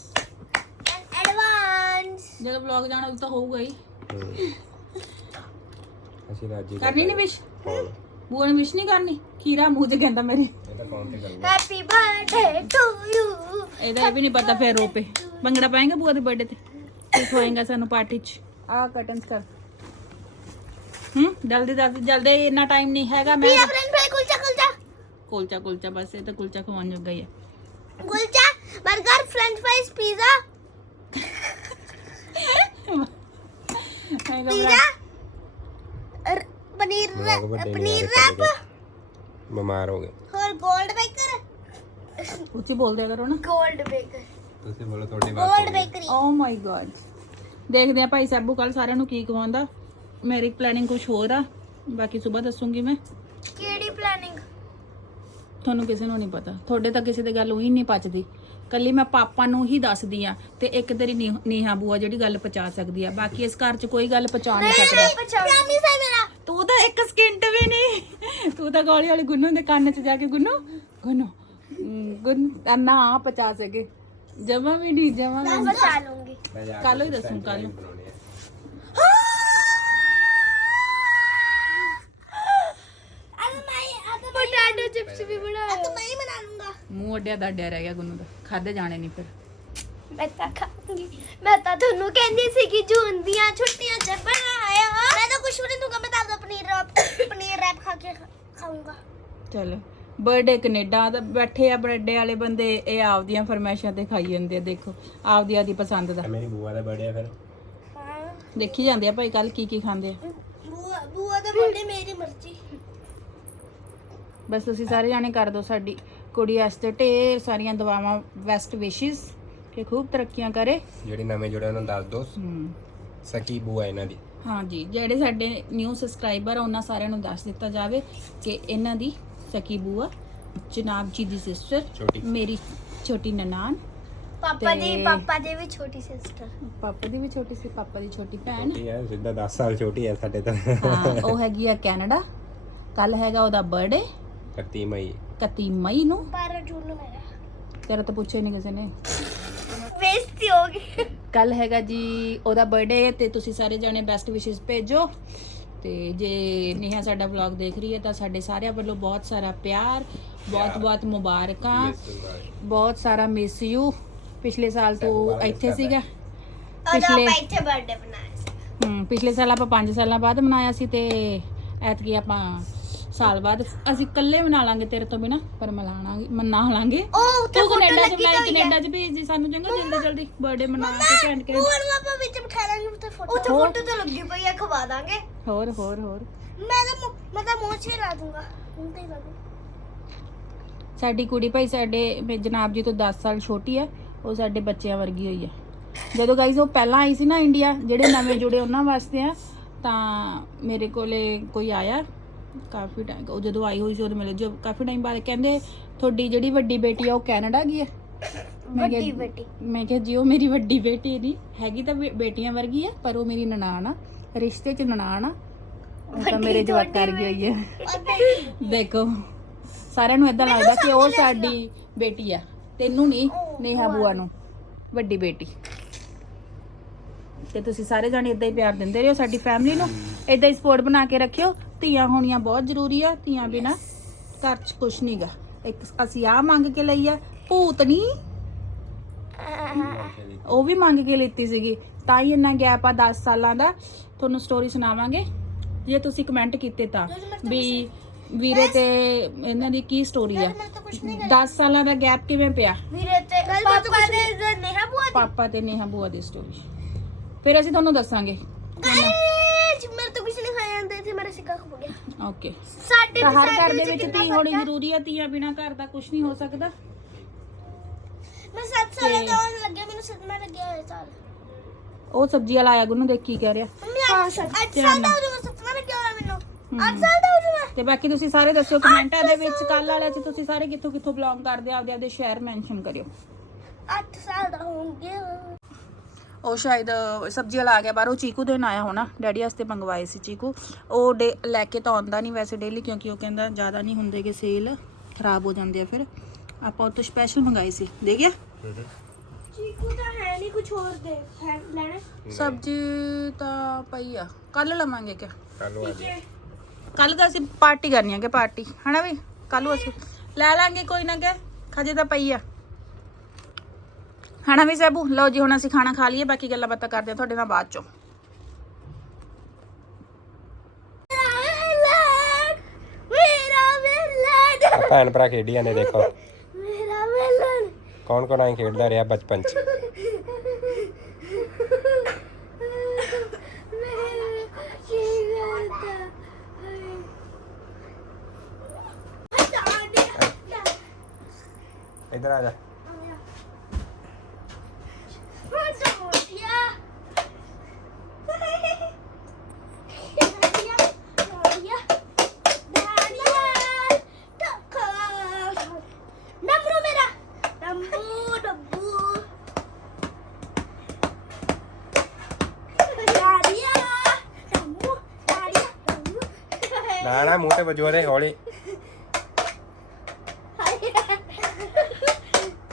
advance ਜਦੋਂ ਵਲੌਗ ਜਾਣਾ ਉਹ ਤਾਂ ਹੋਊਗਾ ਹੀ। ਅਸੀਂ ਤਾਂ ਅੱਜ ਹੀ ਕਰਨੀ ਨਹੀਂ ਵਿਸ਼ ਬੂਆ ਨੂੰ ਵਿਸ਼ ਨਹੀਂ ਕਰਨੀ? ਖੀਰਾ ਮੂੰਹ 'ਚ ਕਹਿੰਦਾ ਮੇਰੇ। ਇਹ ਤਾਂ ਕੌਣ ਤੇ ਕਰੂਗਾ ਹੈਪੀ ਬਰਥਡੇ ਟੂ ਯੂ ਇਹਦਾ ਇਹ ਵੀ ਨਹੀਂ ਪਤਾ ਫੇਰ ਰੋਪੇ। ਭੰਗੜਾ ਪਾਏਗਾ ਬੂਆ ਦੇ ਬਰਥਡੇ ਤੇ? ਕੀ ਖਵਾਏਗਾ ਸਾਨੂੰ ਪਾਰਟੀ 'ਚ। ਆ ਕਟਨਸ ਕਰ। ਹੂੰ ਜਲਦੀ ਜਲਦੀ ਜਲਦੀ ਇੰਨਾ ਟਾਈਮ ਨਹੀਂ ਹੈਗਾ ਮੈਂ ਮੇਰਾ ਫਰੈਂਡ ਫਰਾਈ ਕੁਲਚਾ ਕੁਲਚਾ। ਕੁਲਚਾ ਕੁਲਚਾ ਬਸ ਇਹ ਤਾਂ ਕੁਲਚਾ ਖਵਾਉਣ ਜੋਗਾ ਹੀ ਹੈ ਕੁਲਚਾ 버ਗਰ ਫ੍ਰੈਂਚ ਫ੍ਰਾਈਜ਼ ਪੀਜ਼ਾ ਮੈਂ ਪੀਜ਼ਾ ਘਬਰਾ ਅਰ ਪਨੀਰ ਮੈਂ ਕਿਹਾ ਵੱਡੇ ਪਨੀਰ ਨਿਆਣੇ ਰੈਪ ਬਿਮਾਰ ਹੋ ਗਏ। ਹੋਰ ਗੋਲਡ ਬੇਕਰ ਉੱਚੀ ਬੋਲਦੇ ਕਰੋ ਨਾ। ਗੋਲਡ ਬੇਕਰ ਤੁਸੀਂ ਬੋਲੋ ਤੁਹਾਡੀ ਬਾਤ gold bakery oh my god ਦੇਖਦੇ ਆ ਭਾਈ ਸਾਬੂ ਕੱਲ ਸਾਰਿਆਂ ਨੂੰ ਕੀ ਖਵਾਉਂਦਾ। ਮੇਰੀ ਪਲੈਨਿੰਗ ਕੁਝ ਹੋਰ ਆ। ਬਾਕੀ ਸਵੇਰ ਦੱਸੂਗੀ ਮੈਂ। ਕਿਹੜੀ ਪਲੈਨਿੰਗ ਤੁਹਾਨੂੰ ਕਿਸੇ ਨੂੰ ਨਹੀਂ ਪਤਾ। ਤੁਹਾਡੇ ਤਾਂ ਕਿਸੇ ਦੀ ਗੱਲ ਉਹੀ ਨਹੀਂ ਪਚਦੀ। ਕੱਲੀ ਮੈਂ ਪਾਪਾ ਨੂੰ ਹੀ ਦੱਸਦੀ ਆ ਤੇ ਇੱਕ ਤੇਰੀ ਨੀ- ਨੀਹਾ ਬੂਆ ਜਿਹੜੀ ਗੱਲ ਪਹੁੰਚਾ ਸਕਦੀ ਆ। ਬਾਕੀ ਇਸ ਘਰ 'ਚ ਕੋਈ ਗੱਲ ਪਹੁੰਚਾ ਨਹੀਂ ਸਕਦਾ। ਪ੍ਰੋਮਿਸ ਹੈ ਮੇਰਾ। ਤੂੰ ਤਾਂ ਇੱਕ ਸਕਿੰਟ ਵੀ ਨਹੀਂ। ਤੂੰ ਤਾਂ ਗੋਲੀ ਵਾਲੀ ਗੁੰਨੂ ਦੇ ਕੰਨ 'ਚ ਜਾ ਕੇ ਗੁੰਨੂ। ਗੁੰਨੂ। ਗੁੰਨ ਨਾ ਪਹੁੰਚਾ ਸਕੇ। ਜਮਾ ਵੀ ਨਹੀਂ ਜਮਾ ਮੈਂ। ਬਚਾ ਲੂੰਗੀ। ਕੱਲ ਹੀ ਦੱਸੂ ਕੱਲ ਨੂੰ ਅਬ ਮੈਂ ਅਬ ਚਿਪਸ ਵੀ ਬਣਾ ਅਬ ਮੈਂ ਹੀ ਬਣਾ ਲੂੰਗਾ। ਮੂੰਹ ਅੱਡਿਆ ਦਾ ਅੱਡਿਆ ਰਹਿ ਗਿਆ ਗੁੰਨੂ ਦਾ। ਖਾਦੇ ਜਾਣੇ ਨਹੀਂ ਫਿਰ। ਮੈਂ ਤਾਂ ਖਾਉਂਗੀ ਮੈਂ ਤਾਂ ਤੁਹਾਨੂੰ ਕਹਿੰਦੀ ਸੀ ਕਿ ਜੂਨ ਦੀਆਂ ਛੁੱਟੀਆਂ 'ਚ ਬਣਾਇਆ। ਮੈਂ ਤਾਂ ਕੁਝ ਵੀ ਨਹੀਂ ਦੂੰਗਾ ਮੈਂ ਤਾਂ ਆਪਦਾ ਪਨੀਰ ਰੈਪ ਪਨੀਰ ਰੈਪ ਖਾ ਕੇ ਖਾ- ਖਾਊਂਗਾ। ਚਲ ਬਰਥਡੇ ਕੈਨੇਡਾ ਦਾ ਬੈਠੇ ਆ ਬਰਥਡੇ ਵਾਲੇ ਬੰਦੇ ਇਹ ਆਪਦੀਆਂ ਫਰਮਾਇਸ਼ਾਂ ਤੇ ਖਾਈ ਜਾਂਦੇ ਆ ਦੇਖੋ। ਆਪਦੀ ਆਦੀ ਪਸੰਦ ਦਾ। ਮੇਰੀ ਬੂਆ ਦਾ ਬਰਥਡੇ ਆ ਫਿਰ। ਹਾਂ। ਦੇਖੀ ਜਾਂਦੇ ਆ ਭਾਈ ਕੱਲ ਕੀ ਕੀ ਖਾਂਦੇ ਆ। ਬੂਆ ਬੂਆ ਦਾ ਬਰਥਡੇ ਮੇਰੀ ਮਰਜ਼ੀ। ਬਸ ਤੁਸੀਂ ਸਾਰੇ ਜਾਣੇ ਕਰ ਦਿਓ ਸਾਡੀ ਕੁੜੀ ਵਾਸਤੇ ਢੇਰ ਸਾਰੀਆਂ ਦੁਆਵਾਂ ਬੈਸਟ ਵਿਸ਼ੇਸ ਕਿ ਖੂਬ ਤਰੱਕੀਆਂ ਕਰੇ। ਜਿਹੜੇ ਨਵੇਂ ਜੁੜੇ ਉਹਨਾਂ ਨੂੰ ਦੱਸ ਦੋ ਹਮ ਸਕੀ ਬੂਆ ਇਹਨਾਂ ਦੀ। ਹਾਂਜੀ ਜਿਹੜੇ ਸਾਡੇ ਨਿਊ ਸਬਸਕ੍ਰਾਈਬਰ ਆ ਉਹਨਾਂ ਸਾਰਿਆਂ ਨੂੰ ਦੱਸ ਦਿੱਤਾ ਜਾਵੇ ਕਿ ਇਹਨਾਂ ਦੀ ਸਕੀ ਬੂਆ ਜਨਾਬ ਜੀ ਦੀ ਸਿਸਟਰ ਛੋਟੀ। ਮੇਰੀ ਛੋਟੀ ਨਨਾਣ ਪਾਪਾ ਦੀ ਤੇ- ਪਾਪਾ ਦੀ ਵੀ ਛੋਟੀ ਸਿਸਟਰ ਪਾਪਾ ਦੀ ਵੀ ਛੋਟੀ ਸੀ ਪਾਪਾ ਦੀ ਛੋਟੀ ਭੈਣ। ਛੋਟੀ ਹੈ ਸਿੱਧਾ 10 ਸਾਲ ਛੋਟੀ ਹੈ ਸਾਡੇ ਤੋਂ। ਹਾਂ ਉਹ ਹੈਗੀ ਆ ਕੈਨੇਡਾ। ਕੱਲ ਹੈਗਾ ਉਹਦਾ ਬਰਥਡੇ 31 ਮਈ। 31 ਮਈ ਨੂੰ? 12 ਜੂਨ ਨੂੰ ਮੇਰਾ ਤੇਰਾ ਤਾਂ ਪੁੱਛਿਆ ਨਹੀਂ ਕਿਸੇ ਨੇ। ਬੇਇੱਜ਼ਤੀ ਹੋ ਗਈ। ਕੱਲ ਹੈਗਾ ਜੀ ਉਹਦਾ ਬਰਥਡੇ ਤੇ ਤੁਸੀਂ ਸਾਰੇ ਜਣੇ ਬੈਸਟ ਵਿਸ਼ੇਸ ਭੇਜੋ। ਤੇ ਜੇ ਨੇਹਾ ਸਾਡਾ ਵਲੌਗ ਦੇਖ ਰਹੀ ਹੈ ਤਾਂ ਸਾਡੇ ਸਾਰਿਆਂ ਵੱਲੋਂ ਬਹੁਤ ਸਾਰਾ ਪਿਆਰ ਬਹੁਤ ਬਹੁਤ ਮੁਬਾਰਕਾਂ ਬਹੁਤ ਸਾਰਾ ਮਿਸ ਯੂ ਪਿਛਲੇ ਸਾਲ ਤੂੰ ਇੱਥੇ ਸੀਗਾ। ਪਿਛਲੇ ਆਪਾਂ ਇੱਥੇ ਬਰਥਡੇ ਬਣਾਇਆ ਸੀ। ਹਮ ਪਿਛਲੇ ਸਾਲ ਆਪਾਂ 5 ਸਾਲਾਂ ਬਾਅਦ ਮਨਾਇਆ ਸੀ ਤੇ ਐਤਕੀ ਆਪਾਂ ਸਾਲ ਬਾਅਦ ਅਸੀਂ ਇਕੱਲੇ ਮਨਾ ਲਾਂਗੇ ਤੇਰੇ ਤੋਂ ਬਿਨਾ ਪਰ ਮਨਾਲਾਂਗੇ ਮਨਾ ਲਾਂਗੇ। ਉਹ ਉੱਥੇ ਤੂੰ ਫੋਟੋ ਕੈਨੇਡਾ ਚ ਲੱਗੀ ਬਣਾਈ ਹੋਈ ਹੈ ਕੈਨੇਡਾ ਚ ਭੇਜ ਦੇ ਸਾਨੂੰ ਚੰਗਾ ਜਲਦੀ ਜਲਦੀ ਬਰਥਡੇ ਮਨਾ ਕੇ ਘੈਂਟ ਕੇ। ਨੂੰ ਆਪਾਂ ਵਿੱਚ ਬਿਠਾ ਲਾਂਗੇ ਉੱਥੇ ਫੋਟੋ। ਉੱਥੇ ਫੋਟੋ ਤਾਂ ਲੱਗੀ ਪਈ ਹੈ ਖਵਾ ਦਾਂਗੇ। ਹੋਰ ਹੋਰ ਹੋਰ। ਮੈਂ ਤਾਂ ਮੈਂ ਤਾਂ ਮੂੰਹ 'ਚ ਹੀ ਲਾ ਦੂੰਗਾ। ਮੂੰਹ ਤੇ ਹੀ ਲਾ ਦੂੰਗਾ। ਸਾਡੀ ਕੁੜੀ ਭਾਈ ਸਾਡੇ ਮੇ- ਜਨਾਬ ਜੀ ਤੋਂ 10 ਸਾਲ ਛੋਟੀ ਹੈ ਉਹ ਸਾਡੇ ਬੱਚਿਆਂ ਵਰਗੀ ਹੋਈ ਹੈ ਜਦੋਂ ਗਾਈਜ਼ ਉਹ ਪਹਿਲਾਂ ਆਈ ਸੀ ਨਾ ਇੰਡੀਆ ਜਿਹੜੇ ਨਵੇਂ ਜੁੜੇ ਉਹਨਾਂ ਵਾਸਤੇ ਆ ਤਾਂ ਮੇਰੇ ਕੋਲੇ ਕੋਈ ਆਇਆ ਕਾਫੀ ਟਾਈਮ ਉਹ ਜਦੋਂ ਆਈ ਹੋਈ ਸੀ ਉਹਦੇ ਮਿਲੇ ਜੋ ਕਾਫੀ ਟਾਈਮ ਬਾਅਦ ਕਹਿੰਦੇ ਤੁਹਾਡੀ ਜਿਹੜੀ ਵੱਡੀ ਬੇਟੀ ਆ ਉਹ ਕੈਨੇਡਾ ਗਈ ਹੈ? ਮੈਂ ਕਿਹਾ- ਵੱਡੀ ਬੇਟੀ। ਮੈਂ ਕਿਹਾ ਜੀ ਉਹ ਮੇਰੀ ਵੱਡੀ ਬੇਟੀ ਨਹੀਂ ਹੈਗੀ ਤਾਂ ਬੇ- ਬੇਟੀਆਂ ਵਰਗੀ ਆ ਪਰ ਉਹ ਮੇਰੀ ਨਨਾਣ ਆ ਰਿਸ਼ਤੇ 'ਚ ਨਨਾਣ ਆ। ਉਹ ਤਾਂ ਮੇਰੇ ਜਵਾਕ ਕਰ ਗਈ ਹੋਈ ਹੈ ਦੇਖੋ ਸਾਰਿਆਂ ਨੂੰ ਇਦਾਂ ਲੱਗਦਾ ਕਿ ਉਹ ਸਾਡੀ ਬੇਟੀ ਆ। ਤੈਨੂੰ ਨਹੀਂ ਨੇਹਾ ਬੂਆ ਨੂੰ। ਵੱਡੀ ਬੇਟੀ। ਤੇ ਤੁਸੀਂ ਸਾਰੇ ਜਾਣੇ ਇਦਾਂ ਹੀ ਪਿਆਰ ਦਿੰਦੇ ਰਹੋ ਸਾਡੀ ਫੈਮਿਲੀ ਨੂੰ। ਇਦਾਂ ਹੀ ਸਪੋਰਟ ਬਣਾ ਕੇ ਰੱਖਿਓ। ਧੀਆਂ ਹੋਣੀਆਂ ਬਹੁਤ ਜ਼ਰੂਰੀ ਆ ਧੀਆਂ ਬਿਨਾ ਘਰ 'ਚ ਕੁਝ ਨਹੀਂਗਾ ਇੱਕ ਅਸੀਂ ਆ ਮੰਗ ਕੇ ਲਈ ਆ ਭੂਤਨੀ ਉਹ ਵੀ ਮੰਗ ਕੇ ਲਿੱਤੀ ਸੀਗੀ। ਤਾਂ ਹੀ ਇੰਨਾ ਗੈਪ ਆ 10 ਸਾਲਾਂ ਦਾ। ਤੁਹਾਨੂੰ ਸਟੋਰੀ ਸੁਣਾਵਾਂਗੇ। ਜੇ ਤੁਸੀਂ ਕਮੈਂਟ ਕੀਤੇ ਤਾਂ। ਵੀ ਵੀਰੇ ਤੇ ਇਹਨਾਂ ਦੀ ਕੀ ਸਟੋਰੀ ਆ? ਮੈਂ ਤਾਂ ਕੁਝ ਨਹੀਂ 10 ਸਾਲਾਂ ਦਾ ਗੈਪ ਕਿਵੇਂ ਪਿਆ? ਵੀਰੇ ਤੇ ਪਾਪਾ ਦੇ ਦੇ ਨੇਹਾ। ਬੂਆ ਪਾਪਾ ਤੇ ਨੇਹਾ ਬੂਆ ਦੀ ਸਟੋਰੀ ਫਿਰ ਅਸੀਂ ਤੁਹਾਨੂੰ ਦੱਸਾਂਗੇ। ਗਾਇਸ ਮੇਰੇ ਤੋਂ ਕੁਝ ਨਹੀਂ ਖਾਇਆ ਜਾਂਦਾ ਇੱਥੇ ਮੇਰਾ ਸਿੱਕਾ ਖੁੱਭ ਗਿਆ। ਓਕੇ ਸਾਡੇ ਤਾਂ ਹਰ ਸਾਡੇ ਘਰ ਦੇ ਵਿੱਚ ਕਿੰਨਾ ਧੀ ਹੋਣੀ ਫ਼ਰਕ ਆ। ਜ਼ਰੂਰੀ ਆ ਧੀਆਂ ਬਿਨਾ ਘਰ ਦਾ ਕੁਝ ਨਹੀਂ ਹੋ ਸਕਦਾ। ਮੈਂ 7 ਸਾਲਾਂ ਤੇ- ਦਾ ਹੋਣ ਲੱਗਿਆ ਮੈਨੂੰ ਸਦਮਾ ਲੱਗਿਆ ਹੋਇਆ ਸਾਲ। ਉਹ ਸਬਜ਼ੀ ਵਾਲਾ ਆਇਆ ਗੁੰਨੂ ਦੇਖ ਕੀ ਕਹਿ ਰਿਹਾ। ਮੰਮੀ ਹਾਂ ਸੱਚ ਅੱਠ ਸਾਲ ਦਾ ਹੋ ਜਾਊਗਾ ਸੱਚਮਾ ਨੇ ਕਿਹਾ ਮੈਨੂੰ। ਅੱਠ ਸਾਲ ਦਾ ਹੋ ਜਾਊਗਾ। ਤੇ ਬਾਕੀ ਤੁਸੀਂ ਸਾਰੇ ਦੱਸਿਓ ਕਮੈਂਟਾਂ ਦੇ ਵਿੱਚ ਕੱਲ ਵਾਲਿਆਂ 'ਚ ਤੁਸੀਂ ਸਾਰੇ ਕਿੱਥੋਂ ਕਿੱਥੋਂ ਬਿਲੋਂਗ ਕਰਦੇ ਆ ਆਪਦੇ ਆਪਦੇ ਸ਼ਹਿਰ ਮੈਂਸ਼ਨ ਕਰਿਓ। ਅੱਠ ਸਾਲ ਦਾ ਹੋਊਂਗੇ। ਉਹ ਸ਼ਾਇਦ ਸਬਜ਼ੀ ਵਾਲਾ ਆ ਗਿਆ ਬਾਹਰੋਂ ਚੀਕੂ ਦੇਣ ਆਇਆ ਹੋਣਾ। ਡੈਡੀ ਵਾਸਤੇ ਮੰਗਵਾਏ ਸੀ ਚੀਕੂ। ਉਹ ਡੇ- ਲੈ ਕੇ ਤਾਂ ਆਉਂਦਾ ਨਹੀਂ ਵੈਸੇ ਡੇਲੀ ਕਿਉਂਕਿ ਉਹ ਕਹਿੰਦਾ ਜ਼ਿਆਦਾ ਨਹੀਂ ਹੁੰਦੇਗੇ ਸੇਲ ਖਰਾਬ ਹੋ ਜਾਂਦੇ ਆ ਫਿਰ। ਆਪਾਂ ਉਹ ਤੋਂ ਸਪੈਸ਼ਲ ਮੰਗਾਏ ਸੀ। ਦੇ ਗਿਆ? ਚੀਕੂ ਤਾਂ ਹੈ ਨਹੀਂ ਕੁਝ ਹੋਰ ਦੇ। ਹੈ ਲੈਣਾ? ਸਬਜ਼ੀ ਤਾਂ ਪਈ ਆ। ਕੱਲ ਲਵਾਂਗੇ ਕਿ ਕੱਲ ਆ ਜੀ ਕੱਲ ਤਾਂ ਅਸੀਂ ਪਾਰਟੀ ਕਰਨੀ ਹੈ ਕਿ ਪਾਰਟੀ। ਹਨਾ ਵੀ? ਕੱਲ ਨੂੰ ਅਸੀਂ ਲੈ ਲਾਂਗੇ ਕੋਈ ਨਾ ਕਿ ਖਜੇ ਤਾਂ ਪਈ ਆ। ਹਨਾ ਵੀ ਸੈਬੂ ਲਓ ਜੀ ਹੁਣ ਅਸੀਂ ਖਾਣਾ ਖਾ ਲਈਏ ਬਾਕੀ ਗੱਲਾਂ ਬਾਤਾਂ ਕਰਦੇ ਆ ਤੁਹਾਡੇ ਨਾਲ ਬਾਅਦ ਚੋਂ। ਭੈਣ ਭਰਾ ਖੇਡੀਆਂ ਨੇ ਦੇਖੋ। ਮੇਰਾ ਵੇਲਣ ਕੌਣ ਕੌਣ ਆਈ ਖੇਡਦਾ ਰਿਹਾ ਬਚਪਨ ਚ? ਇੱਧਰ ਆ ਜਾ। ਨਾ ਨਾ ਮੂੰਹ ਤੇ ਵਜੋ ਦੇ ਹੌਲੀ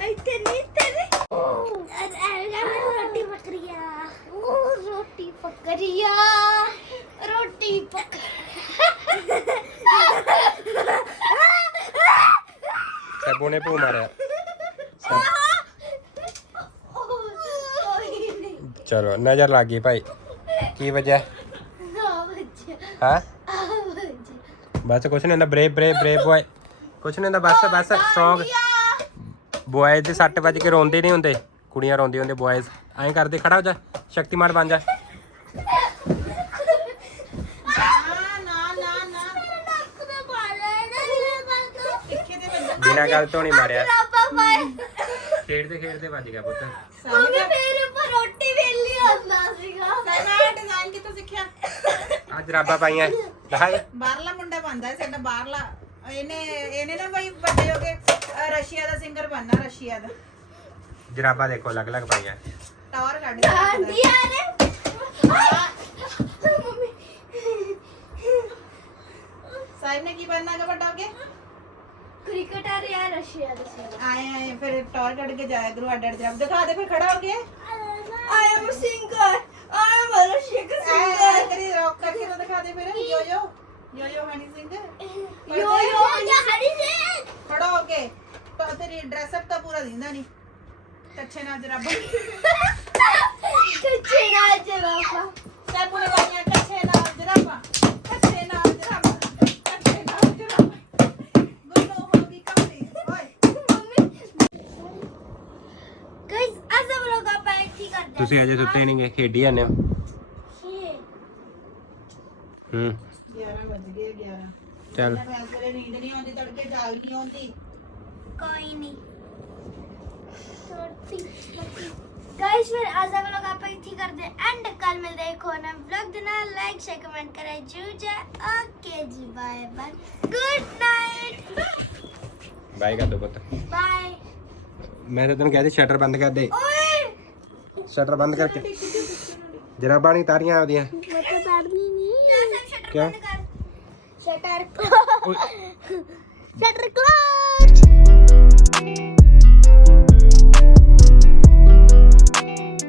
ਇੱਥੇ ਨਹੀਂ ਤੇਰੇ ਰੋਟੀ ਪਕਰੀਆ ਰੋਟੀ ਪਕਰੀਆ ਰੋਟੀ ਪਕ ਸੈਬੂ ਨੇ ਭੂ ਮਾਰਿਆ ਚਲੋ ਨਜ਼ਰ ਲੱਗ ਗਈ ਭਾਈ ਕੀ ਵਜ੍ਹਾ ਹਾਂ ਬਸ ਕੁਛ ਨਹੀਂ ਹੁੰਦਾ ਬਰੇਵ ਬਰੇਵ ਬਰੇਵ ਬॉय ਕੁਛ ਨਹੀਂ ਹੁੰਦਾ ਬਸ ਬਸ ਸਟਰੋਂਗ ਬॉयਜ਼ ਦੇ 6 ਵਜੇ ਕੇ ਰੋਂਦੇ ਨਹੀਂ ਹੁੰਦੇ ਕੁੜੀਆਂ ਰੋਂਦੀ ਹੁੰਦੇ ਬॉयਜ਼ ਐਂ ਕਰਦੇ ਖੜਾ ਹੋ ਜਾ ਸ਼ਕਤੀਮਾਨ ਬਣ ਜਾ। ਬਿਨਾ ਗੱਲ ਤੋਂ ਨਹੀਂ ਮਾਰਿਆ। ਖੇਡਦੇ ਖੇਡਦੇ ਵੱਜ ਗਿਆ ਪੁੱਤ। ਸਾਹਮਣੇ ਫੇਰ ਉੱਪਰ ਰੋਟੀ ਵੇਲੀ ਹੁੰਦਾ ਸੀਗਾ। ਸਾਰਾ ਡਿਜ਼ਾਈਨ ਕਿੱਥੋਂ ਸਿੱਖਿਆ? ਅੱਜ ਰਾਬਾ ਪਾਈਆਂ। ਦਿਖਾਈ ਬਾਹਰਲਾ ਮੁੰਡਾ ਬੰਦਾ ਹੈ ਸਾਡਾ ਬਾਹਰਲਾ। ਇਹਨੇ ਇਹਨੇ ਨਾ ਬਈ ਵੱਡੇ ਹੋ ਕੇ ਅਹ ਰਸ਼ੀਆ ਦਾ ਸਿੰਗਰ ਬਣਨਾ ਰਸ਼ੀਆ ਦਾ। ਜਰਾਬਾ ਦੇਖੋ ਅਲੱਗ ਅਲੱਗ ਪਾਈਆਂ। ਟਾਵਰ ਕੱਢ ਕੇ ਆਂਦੀ ਆ ਰੇ ਮੰਮੀ ਸਾਹਿਬ ਨੇ ਕੀ ਬਣਨਾ ਹੈ ਵੱਡਾ ਹੋ ਕੇ? ਕ੍ਰਿਕਟਰ ਯਾ ਰਸ਼ੀਆ ਦਾ ਸੀ ਆਏ ਆਏ ਫਿਰ ਟਾਵਰ ਕੱਢ ਕੇ ਜਾਇਆ ਕਰੂ ਅੱਡ ਅੱਡ ਜਬ ਦਿਖਾ ਦੇ ਫਿਰ ਖੜਾ ਹੋ ਕੇ। I am singer am a Russia ਐ ਤੇਰੀ ਰੌਕ ਕਰਕੇ ਤਾਂ ਦਿਖਾ ਦੇ ਫਿਰ। ਯੋ ਯੋ ਯੋ ਯੋ ਹਨੀ ਸਿੰਘ। ਯੋ ਯੋ ਜਾਂ ਹਰੀ ਸੇ ਖੜਾ ਹੋ ਕੇ ਤਾਂ ਤੇਰੀ ਡਰੈਸ ਅਪ ਤਾਂ ਪੂਰਾ ਦਿੰਦਾ ਨਹੀਂ ਕੱਛੇ ਨਾਲ ਜਰਾਬਾ। ਕੱਚੇ ਨਾਲ ਜਵਾਬਾ ਸਾਹਿਬ ਨੇ ਬਾਈਆਂ ਕੱਛੇ ਨਾਲ ਜਰਾਬਾ। ਤੁਸੀਂ ਅਜੇ ਸੁੱਤੇ ਨਹੀਂਗੇ ਖੇਡੀ ਜਾਂਦੇ ਹੋ ਹੂੰ 11 ਵੱਜ ਗਏ 11 ਚੱਲ ਮੈਂ ਸਵੇਰੇ ਨੀਂਦ ਨਹੀਂ ਆਉਂਦੀ ਤੜਕੇ ਜਾਗ ਨਹੀਂ ਆਉਂਦੀ कोई नहीं गाइस फिर आज हम लोग आप एक्टिंग करते हैं एंड कल मिलते हैं एक और नए व्लॉग देना लाइक शेयर कमेंट करें जरूर जाए okay ji bye bye good night ਬਾਈ ਕਰ ਦੋ ਪੁੱਤ बाय ਮੈਂ ਤਾਂ ਤੈਨੂੰ ਕਹਿ ਦੇ ਸ਼ਟਰ ਬੰਦ ਕਰ ਦੇ ओए ਸ਼ਟਰ ਬੰਦ ਕਰਕੇ। ਜਰਾਬਾਂ ਨਹੀਂ ਤਾਰੀਆਂ ਆਉਦੀਆਂ ਕਿਆ? Shutter shutter close